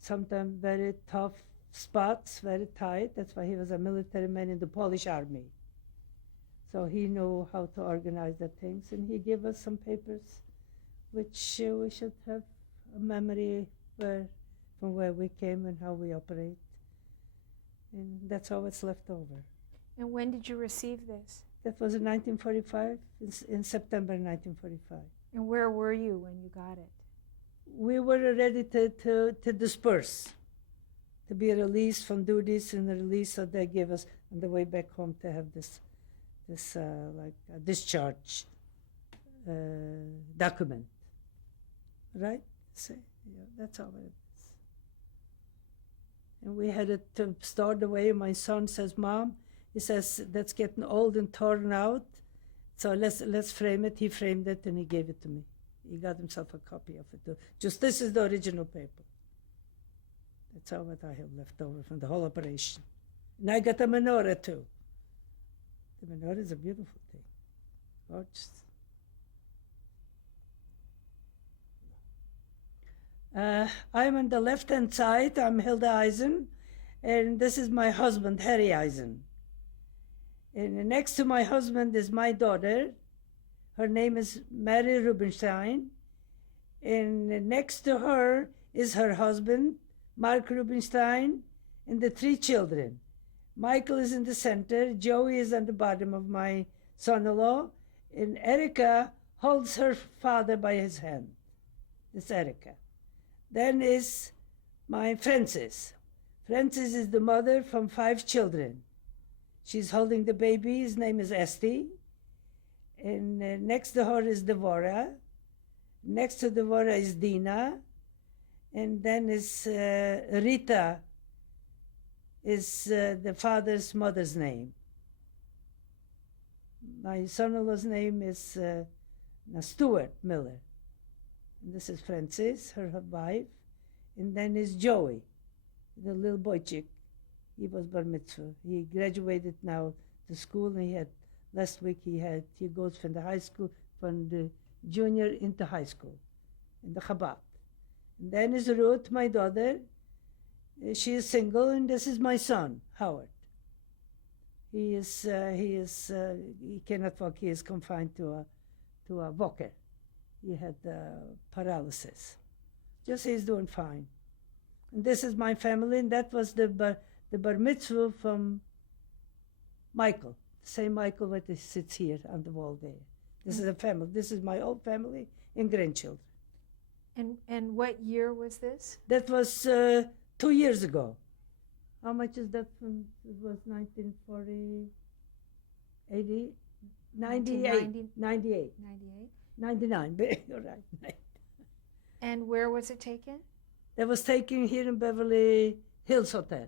sometimes very tough spots, very tight. That's why he was a military man in the Polish army. So he knew how to organize the things, and he gave us some papers, which we should have a memory from where we came and how we operate. And that's all that's left over. And when did you receive this? That was in 1945, in September 1945. And where were you when you got it? We were ready to disperse, to be released from duties and release, so they gave us on the way back home to have this like a discharge document, right? So, yeah, that's all it is. And we had it to store the way. My son says, "Mom," he says, "that's getting old and torn out, so let's frame it." He framed it and he gave it to me. He got himself a copy of it too. Just this is the original paper. That's all that I have left over from the whole operation. And I got a menorah too. The menorah is a beautiful thing, gorgeous. I'm on the left-hand side. I'm Hilda Eisen, and this is my husband, Harry Eisen. And next to my husband is my daughter. Her name is Mary Rubinstein. And next to her is her husband, Mark Rubinstein, and the three children. Michael is in the center. Joey is on the bottom of my son-in-law. And Erica holds her father by his hand. It's Erica. Then is my Frances. Frances is the mother from 5 children. She's holding the baby. His name is Esti. And next to her is Devorah. Next to Devorah is Dina. And then is Rita, is the father's mother's name. My son-in-law's name is Stuart Miller. And this is Frances, her wife. And then is Joey, the little boy chick. He was bar mitzvah. He graduated now to school, and last week he goes from the high school from the junior into high school in the Chabad. And then is Ruth, my daughter. She is single, and this is my son, Howard. He cannot walk. He is confined to a walker. He had paralysis. Just he's doing fine. And this is my family, and that was the bar mitzvah from Michael. The same Michael that sits here on the wall there. This is a family. This is my old family and grandchildren. And what year was this? That was 2 years ago. How much is that from? It was 1940, 80, 98, 98, 99. You're right. And where was it taken? That was taken here in Beverly Hills Hotel.